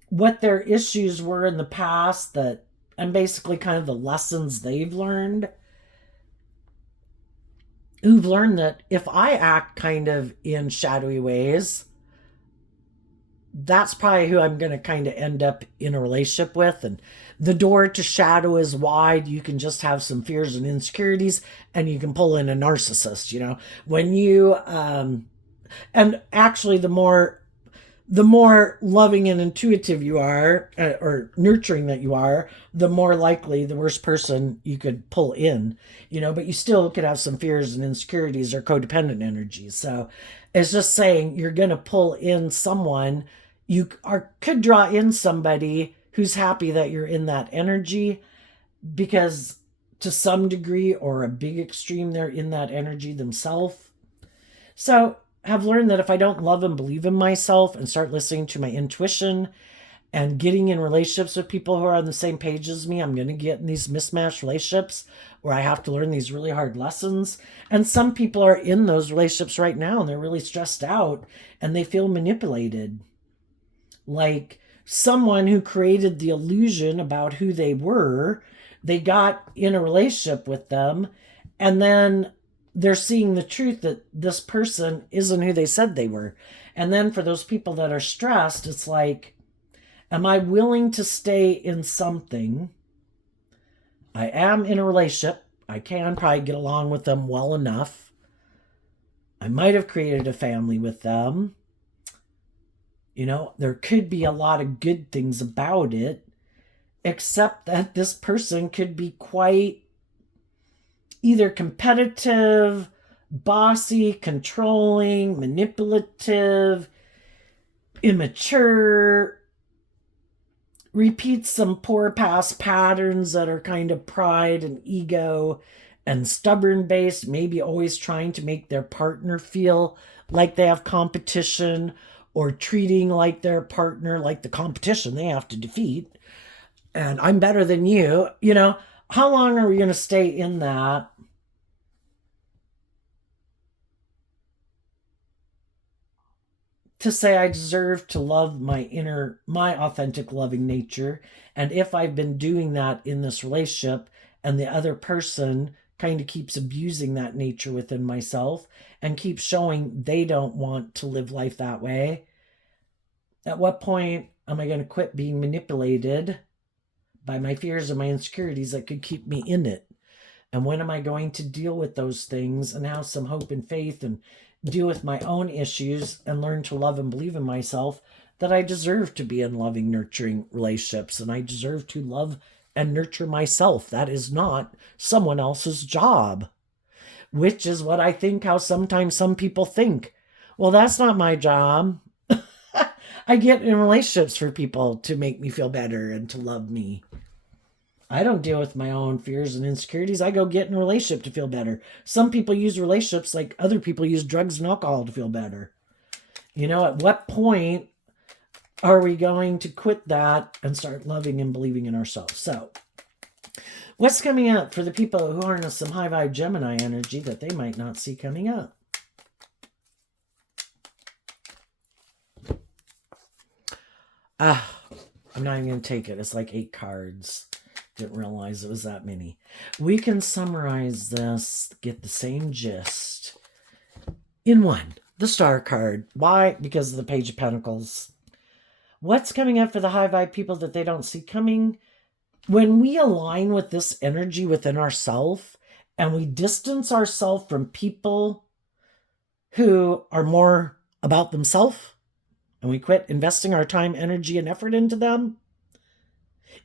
what their issues were in the past, that and basically kind of the lessons they've learned, who've learned that if I act kind of in shadowy ways, that's probably who I'm going to kind of end up in a relationship with. And the door to shadow is wide. You can just have some fears and insecurities and you can pull in a narcissist, when you, and actually the more loving and intuitive you are, or nurturing that you are, the more likely the worst person you could pull in, but you still could have some fears and insecurities or codependent energies. So it's just saying you're going to pull in someone, could draw in somebody who's happy that you're in that energy because to some degree or a big extreme, they're in that energy themselves. So have learned that if I don't love and believe in myself and start listening to my intuition and getting in relationships with people who are on the same page as me, I'm going to get in these mismatched relationships where I have to learn these really hard lessons. And some people are in those relationships right now and they're really stressed out and they feel manipulated. Like someone who created the illusion about who they were, they got in a relationship with them and then they're seeing the truth that this person isn't who they said they were. And then for those people that are stressed, it's like, am I willing to stay in something? I am in a relationship. I can probably get along with them well enough. I might have created a family with them. There could be a lot of good things about it, except that this person could be quite either competitive, bossy, controlling, manipulative, immature, repeats some poor past patterns that are kind of pride and ego and stubborn based, maybe always trying to make their partner feel like they have competition or treating like their partner like the competition they have to defeat. And I'm better than you. How long are we going to stay in that? To say I deserve to love my authentic loving nature. And if I've been doing that in this relationship and the other person kind of keeps abusing that nature within myself and keeps showing they don't want to live life that way, at what point am I going to quit being manipulated by my fears and my insecurities that could keep me in it? And when am I going to deal with those things and have some hope and faith and deal with my own issues and learn to love and believe in myself that I deserve to be in loving, nurturing relationships and I deserve to love and nurture myself. That is not someone else's job, which is what I think how sometimes some people think. Well, that's not my job. I get in relationships for people to make me feel better and to love me. I don't deal with my own fears and insecurities. I go get in a relationship to feel better. Some people use relationships like other people use drugs and alcohol to feel better. You know, at what point are we going to quit that and start loving and believing in ourselves? So, what's coming up for the people who harness some high vibe Gemini energy that they might not see coming up? I'm not even going to take it. It's like 8 cards. Didn't realize it was that many. We can summarize this, get the same gist in one. The Star card. Why? Because of the Page of Pentacles. What's coming up for the high vibe people that they don't see coming? When we align with this energy within ourselves and we distance ourselves from people who are more about themselves and we quit investing our time, energy, and effort into them,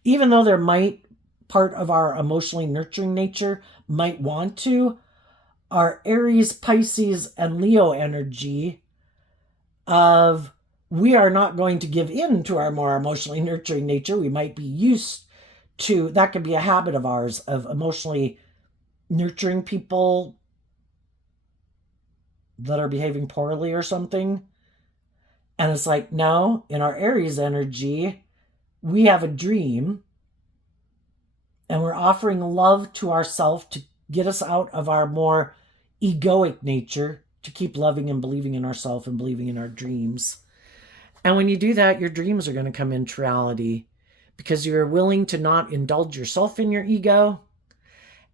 even though there might part of our emotionally nurturing nature might want to, our Aries, Pisces, and Leo energy of we are not going to give in to our more emotionally nurturing nature. We might be used to, that could be a habit of ours, of emotionally nurturing people that are behaving poorly or something. And it's like, no, in our Aries energy, we have a dream and we're offering love to ourselves to get us out of our more egoic nature, to keep loving and believing in ourselves and believing in our dreams. And when you do that, your dreams are going to come into reality because you're willing to not indulge yourself in your ego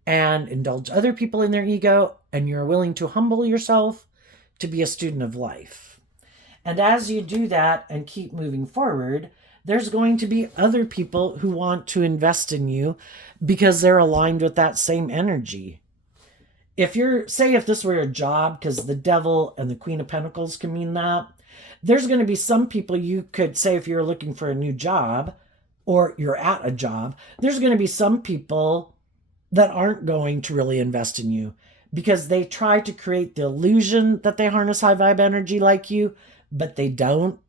and indulge other people in their ego, and you're willing to humble yourself to be a student of life. And as you do that and keep moving forward, there's going to be other people who want to invest in you because they're aligned with that same energy. If this were a job, because the Devil and the Queen of Pentacles can mean that, there's going to be some people you could say if you're looking for a new job or you're at a job, there's going to be some people that aren't going to really invest in you because they try to create the illusion that they harness high vibe energy like you, but they don't.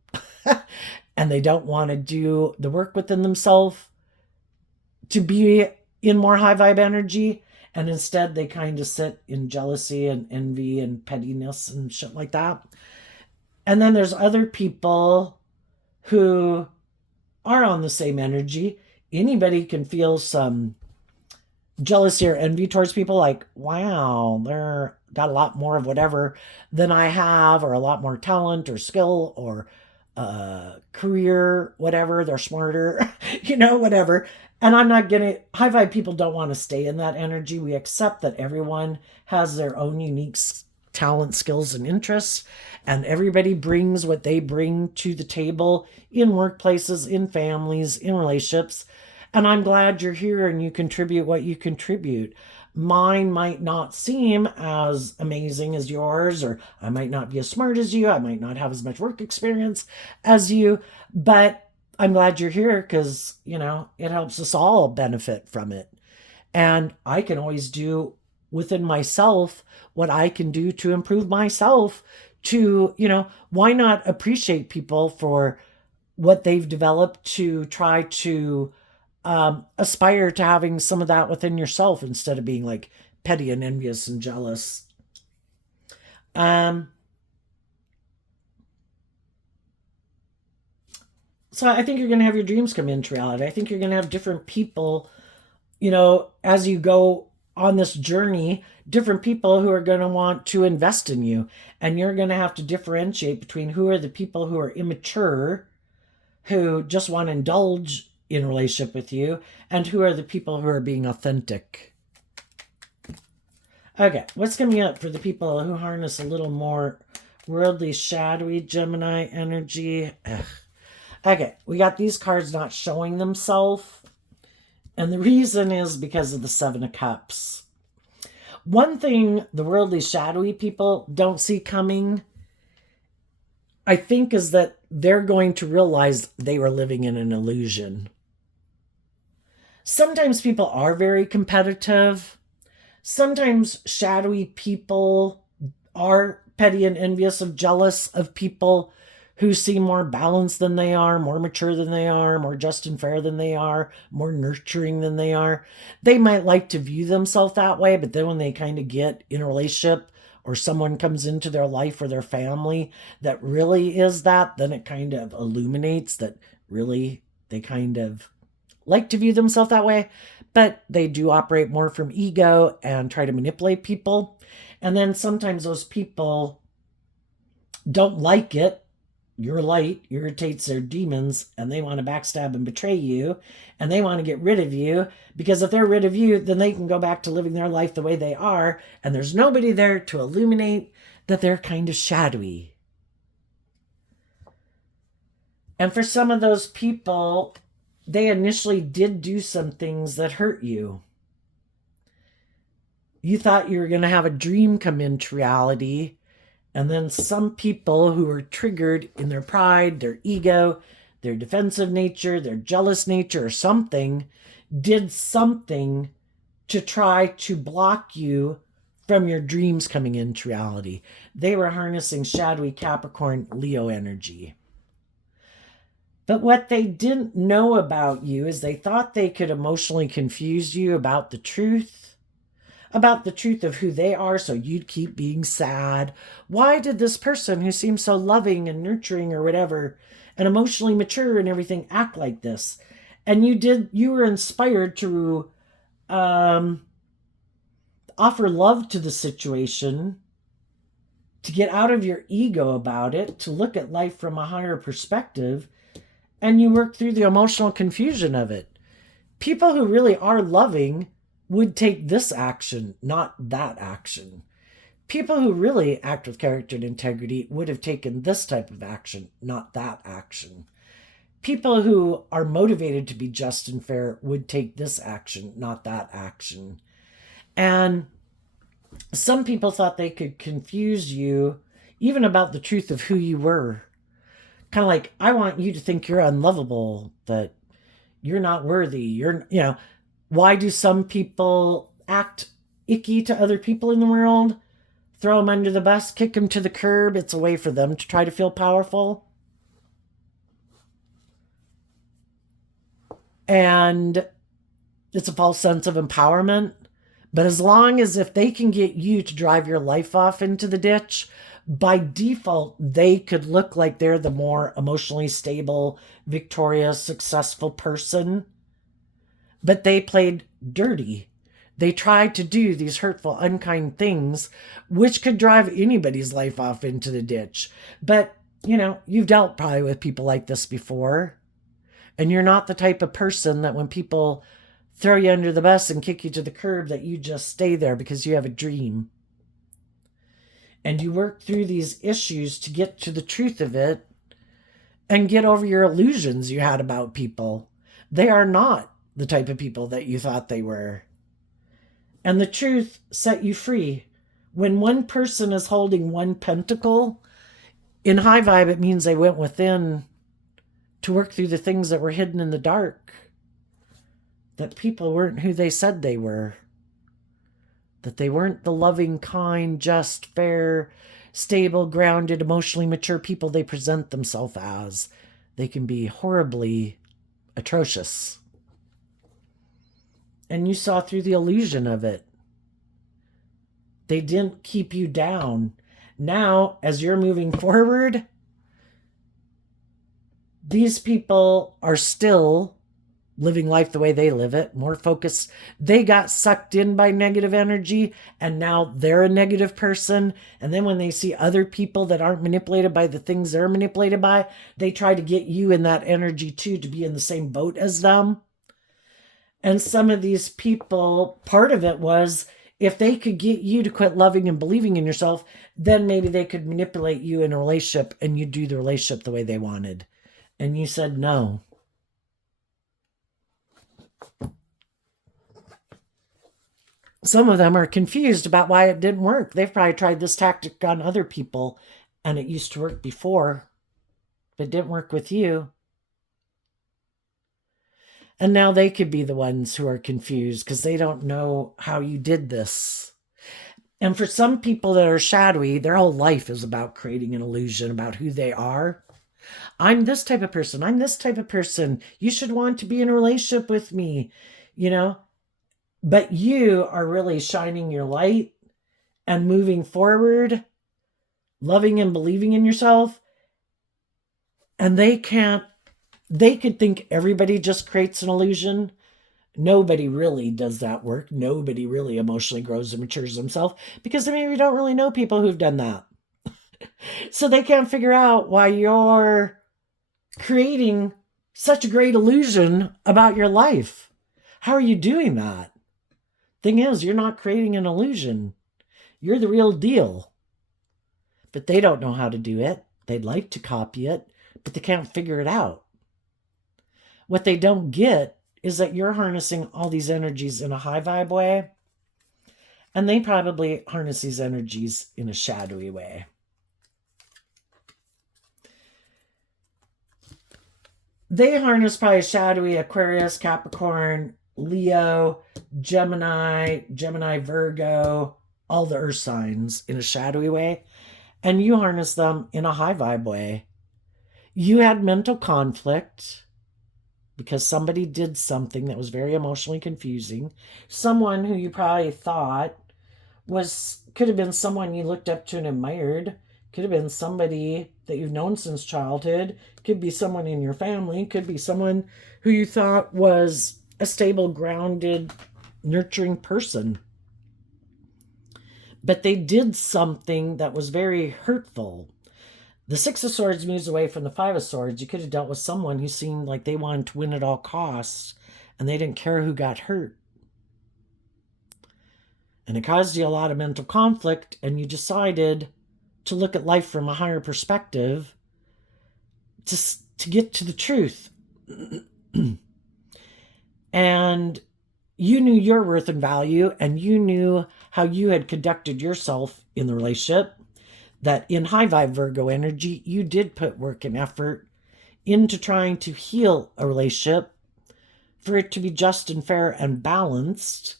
And they don't want to do the work within themselves to be in more high vibe energy. And instead they kind of sit in jealousy and envy and pettiness and shit like that. And then there's other people who are on the same energy. Anybody can feel some jealousy or envy towards people like, wow, they're got a lot more of whatever than I have, or a lot more talent or skill or career, whatever, they're smarter, whatever. And I'm not gonna, high vibe people don't want to stay in that energy. We accept that everyone has their own unique talent, skills, and interests, and everybody brings what they bring to the table in workplaces, in families, in relationships. And I'm glad you're here and you contribute what you contribute. Mine might not seem as amazing as yours, or I might not be as smart as you. I might not have as much work experience as you, but I'm glad you're here because, it helps us all benefit from it. And I can always do within myself what I can do to improve myself to, why not appreciate people for what they've developed to try to aspire to having some of that within yourself instead of being like petty and envious and jealous. So I think you're going to have your dreams come into reality. I think you're going to have different people, as you go on this journey, different people who are going to want to invest in you. And you're going to have to differentiate between who are the people who are immature, who just want to indulge in relationship with you, and who are the people who are being authentic. Okay, what's coming up for the people who harness a little more worldly, shadowy Gemini energy? Okay, we got these cards not showing themselves, and the reason is because of the Seven of Cups. One thing the worldly shadowy people don't see coming, I think, is that they're going to realize they were living in an illusion. Sometimes people are very competitive. Sometimes shadowy people are petty and envious of jealous of people who seem more balanced than they are, more mature than they are, more just and fair than they are, more nurturing than they are. They might like to view themselves that way, but then when they kind of get in a relationship or someone comes into their life or their family that really is that, then it kind of illuminates that really they kind of like to view themselves that way, but they do operate more from ego and try to manipulate people. And then sometimes those people don't like it. Your light irritates their demons and they want to backstab and betray you and they want to get rid of you, because if they're rid of you, then they can go back to living their life the way they are, and there's nobody there to illuminate that they're kind of shadowy. And for some of those people, they initially did do some things that hurt you. You thought you were going to have a dream come into reality, and then some people who were triggered in their pride, their ego, their defensive nature, their jealous nature, or something, did something to try to block you from your dreams coming into reality. They were harnessing shadowy Capricorn Leo energy. But what they didn't know about you is they thought they could emotionally confuse you about the truth of who they are, so you'd keep being sad. Why did this person who seems so loving and nurturing or whatever and emotionally mature and everything act like this? And you were inspired to offer love to the situation, to get out of your ego about it, to look at life from a higher perspective, and you work through the emotional confusion of it. People who really are loving would take this action, not that action. People who really act with character and integrity would have taken this type of action, not that action. People who are motivated to be just and fair would take this action, not that action. And some people thought they could confuse you even about the truth of who you were. Kind of like, I want you to think you're unlovable, that you're not worthy. Why do some people act icky to other people in the world? Throw them under the bus, kick them to the curb. It's a way for them to try to feel powerful. And it's a false sense of empowerment. But as long as if they can get you to drive your life off into the ditch, by default, they could look like they're the more emotionally stable, victorious, successful person. But they played dirty. They tried to do these hurtful, unkind things, which could drive anybody's life off into the ditch. But, you've dealt probably with people like this before. And you're not the type of person that when people throw you under the bus and kick you to the curb, that you just stay there because you have a dream. And you work through these issues to get to the truth of it and get over your illusions you had about people. They are not the type of people that you thought they were. And the truth set you free. When one person is holding one pentacle, in high vibe, it means they went within to work through the things that were hidden in the dark. That people weren't who they said they were. That they weren't the loving, kind, just, fair, stable, grounded, emotionally mature people they present themselves as. They can be horribly atrocious. And you saw through the illusion of it. They didn't keep you down. Now, as you're moving forward, these people are still living life the way they live it, more focused. They got sucked in by negative energy, and now they're a negative person. And then when they see other people that aren't manipulated by the things they're manipulated by, they try to get you in that energy too, to be in the same boat as them. And some of these people, part of it was, if they could get you to quit loving and believing in yourself, then maybe they could manipulate you in a relationship and you do the relationship the way they wanted. And you said no. Some of them are confused about why it didn't work. They've probably tried this tactic on other people and it used to work before, but it didn't work with you. And now they could be the ones who are confused because they don't know how you did this. And for some people that are shadowy, their whole life is about creating an illusion about who they are. I'm this type of person. I'm this type of person. You should want to be in a relationship with me, you know? But you are really shining your light and moving forward, loving and believing in yourself. And they could think everybody just creates an illusion. Nobody really does that work. Nobody really emotionally grows and matures themselves because maybe we don't really know people who've done that. So they can't figure out why you're creating such a great illusion about your life. How are you doing that? Thing is, you're not creating an illusion. You're the real deal. But they don't know how to do it. They'd like to copy it, but they can't figure it out. What they don't get is that you're harnessing all these energies in a high vibe way, and they probably harness these energies in a shadowy way. They harness probably shadowy Aquarius, Capricorn, Leo, Gemini, Virgo, all the earth signs in a shadowy way, and you harness them in a high vibe way. You had mental conflict because somebody did something that was very emotionally confusing. Someone who you probably thought could have been someone you looked up to and admired, could have been somebody that you've known since childhood, could be someone in your family, could be someone who you thought was a stable, grounded, nurturing person. But they did something that was very hurtful. The Six of Swords moves away from the Five of Swords. You could have dealt with someone who seemed like they wanted to win at all costs and they didn't care who got hurt. And it caused you a lot of mental conflict, and you decided to look at life from a higher perspective to get to the truth. And you knew your worth and value, and you knew how you had conducted yourself in the relationship, that in high vibe Virgo energy, you did put work and effort into trying to heal a relationship for it to be just and fair and balanced.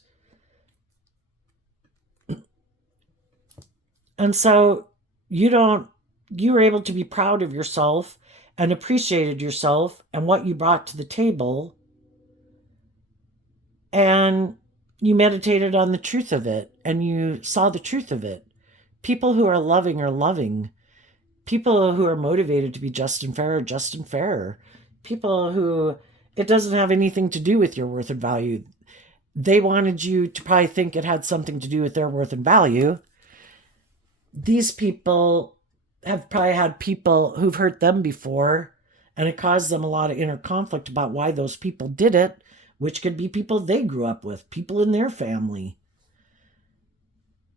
And so you were able to be proud of yourself and appreciated yourself and what you brought to the table. And you meditated on the truth of it, and you saw the truth of it. People who are loving. People who are motivated to be just and fair are just and fair. People who, it doesn't have anything to do with your worth and value. They wanted you to probably think it had something to do with their worth and value. These people have probably had people who've hurt them before, and it caused them a lot of inner conflict about why those people did it, which could be people they grew up with, people in their family.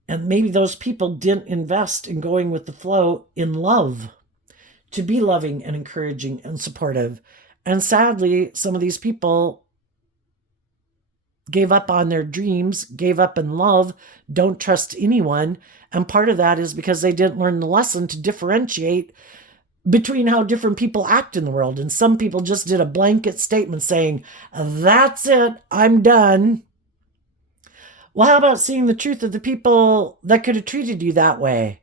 And maybe those people didn't invest in going with the flow in love, to be loving and encouraging and supportive. And sadly, some of these people gave up on their dreams, gave up in love, don't trust anyone. And part of that is because they didn't learn the lesson to differentiate between how different people act in the world. And some people just did a blanket statement saying, that's it, I'm done. Well, how about seeing the truth of the people that could have treated you that way?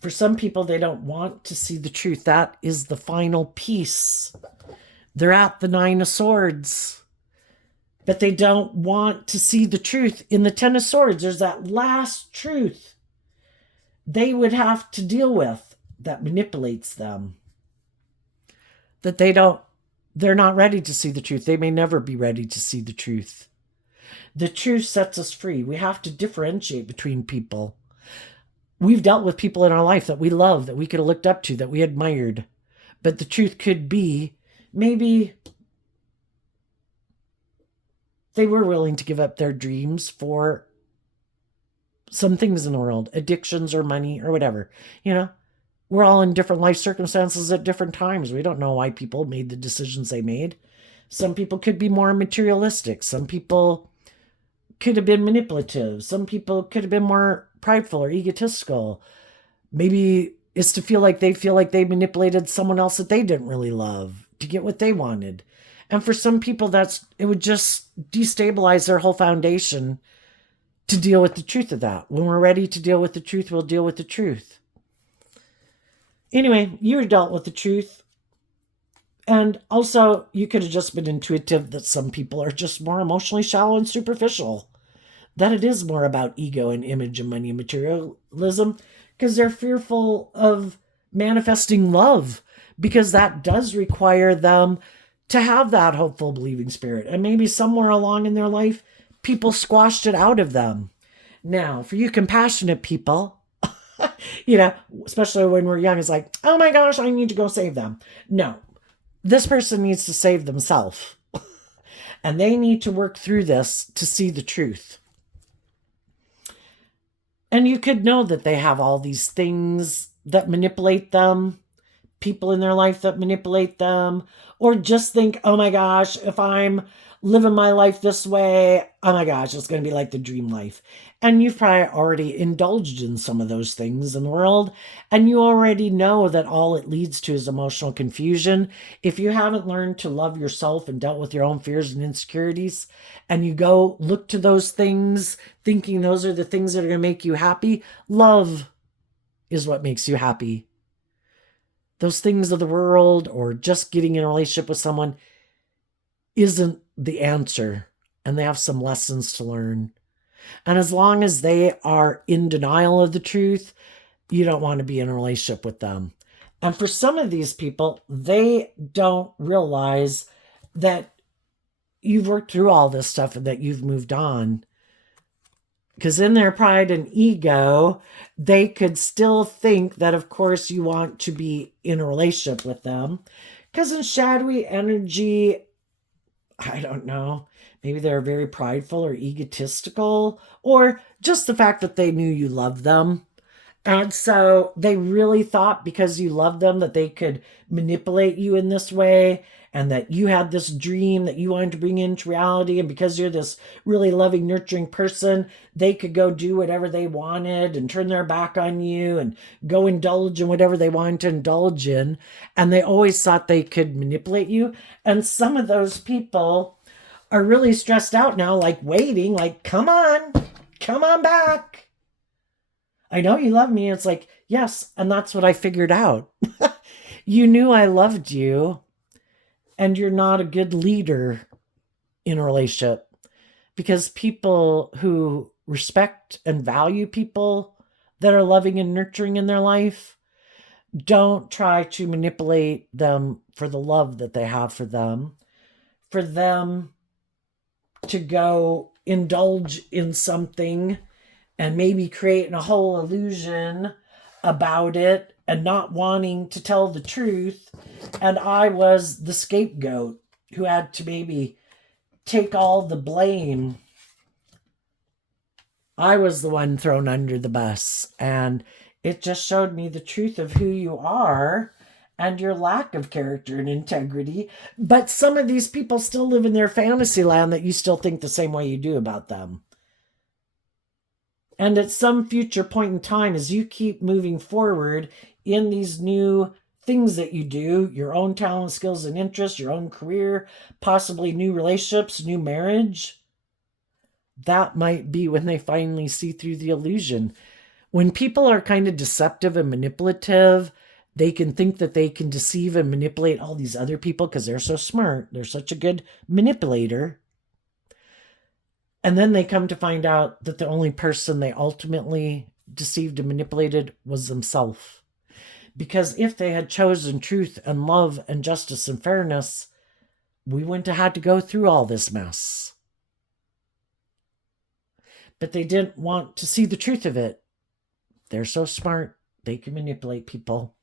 For some people, they don't want to see the truth. That is the final piece. They're at the Nine of Swords, but they don't want to see the truth. In the Ten of Swords, there's that last truth they would have to deal with that manipulates them. That they're not ready to see the truth. They may never be ready to see the truth. The truth sets us free. We have to differentiate between people. We've dealt with people in our life that we love, that we could have looked up to, that we admired. But the truth could be, maybe they were willing to give up their dreams for some things in the world, addictions or money or whatever. You know, we're all in different life circumstances at different times. We don't know why people made the decisions they made. Some people could be more materialistic. Some people could have been manipulative. Some people could have been more prideful or egotistical. Maybe it's to feel like they manipulated someone else that they didn't really love to get what they wanted. And for some people, it would just destabilize their whole foundation to deal with the truth of that. When we're ready to deal with the truth, we'll deal with the truth. Anyway, you were dealt with the truth. And also, you could have just been intuitive that some people are just more emotionally shallow and superficial. That it is more about ego and image and money and materialism, because they're fearful of manifesting love, because that does require them to have that hopeful, believing spirit. And maybe somewhere along in their life, people squashed it out of them. Now, for you compassionate people, especially when we're young, it's like, oh my gosh, I need to go save them. No, this person needs to save themselves. And they need to work through this to see the truth. And you could know that they have all these things that manipulate them, people in their life that manipulate them, or just think, oh my gosh, if I'm living my life this way, oh my gosh, it's going to be like the dream life. And you've probably already indulged in some of those things in the world, and you already know that all it leads to is emotional confusion. If you haven't learned to love yourself and dealt with your own fears and insecurities, and you go look to those things thinking those are the things that are going to make you happy, love is what makes you happy. Those things of the world or just getting in a relationship with someone isn't the answer, and they have some lessons to learn. And as long as they are in denial of the truth, you don't want to be in a relationship with them. And for some of these people, they don't realize that you've worked through all this stuff and that you've moved on. Because in their pride and ego, they could still think that, of course, you want to be in a relationship with them. Because in shadowy energy, I don't know, maybe they're very prideful or egotistical, or just the fact that they knew you loved them. And so they really thought because you loved them that they could manipulate you in this way, and that you had this dream that you wanted to bring into reality. And because you're this really loving, nurturing person, they could go do whatever they wanted and turn their back on you and go indulge in whatever they wanted to indulge in. And they always thought they could manipulate you. And some of those people are really stressed out now, like waiting, like, come on back. I know you love me. It's like, yes. And that's what I figured out. You knew I loved you, and you're not a good leader in a relationship, because people who respect and value people that are loving and nurturing in their life don't try to manipulate them for the love that they have for them to go indulge in something and maybe create a whole illusion about it and not wanting to tell the truth. And I was the scapegoat who had to maybe take all the blame. I was the one thrown under the bus, and it just showed me the truth of who you are and your lack of character and integrity. But some of these people still live in their fantasy land that you still think the same way you do about them. And at some future point in time, as you keep moving forward in these new things that you do, your own talent, skills, and interests, your own career, possibly new relationships, new marriage, that might be when they finally see through the illusion. When people are kind of deceptive and manipulative, they can think that they can deceive and manipulate all these other people because they're so smart. They're such a good manipulator. And then they come to find out that the only person they ultimately deceived and manipulated was themselves. Because if they had chosen truth and love and justice and fairness, we wouldn't have had to go through all this mess. But they didn't want to see the truth of it. They're so smart, they can manipulate people.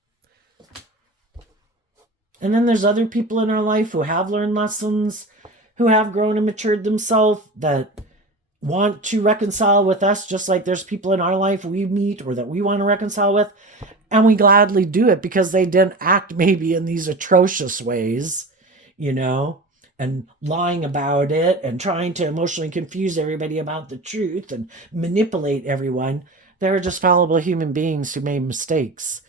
And then there's other people in our life who have learned lessons, who have grown and matured themselves, that want to reconcile with us, just like there's people in our life we meet or that we want to reconcile with. And we gladly do it because they didn't act maybe in these atrocious ways, and lying about it and trying to emotionally confuse everybody about the truth and manipulate everyone. They're just fallible human beings who made mistakes.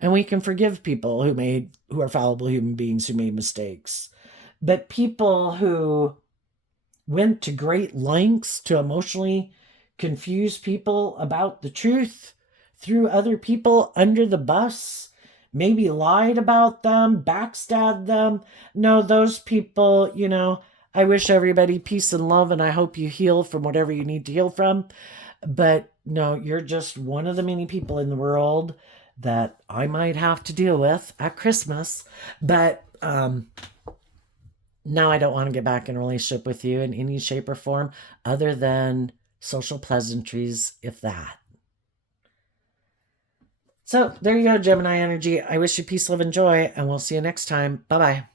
And we can forgive people who are fallible human beings who made mistakes. But people who went to great lengths to emotionally confuse people about the truth, threw other people under the bus, maybe lied about them, backstabbed them. No, those people, I wish everybody peace and love, and I hope you heal from whatever you need to heal from. But no, you're just one of the many people in the world that I might have to deal with at Christmas. But now I don't want to get back in a relationship with you in any shape or form other than social pleasantries, if that. So there you go, Gemini energy. I wish you peace, love, and joy, and we'll see you next time. Bye-bye.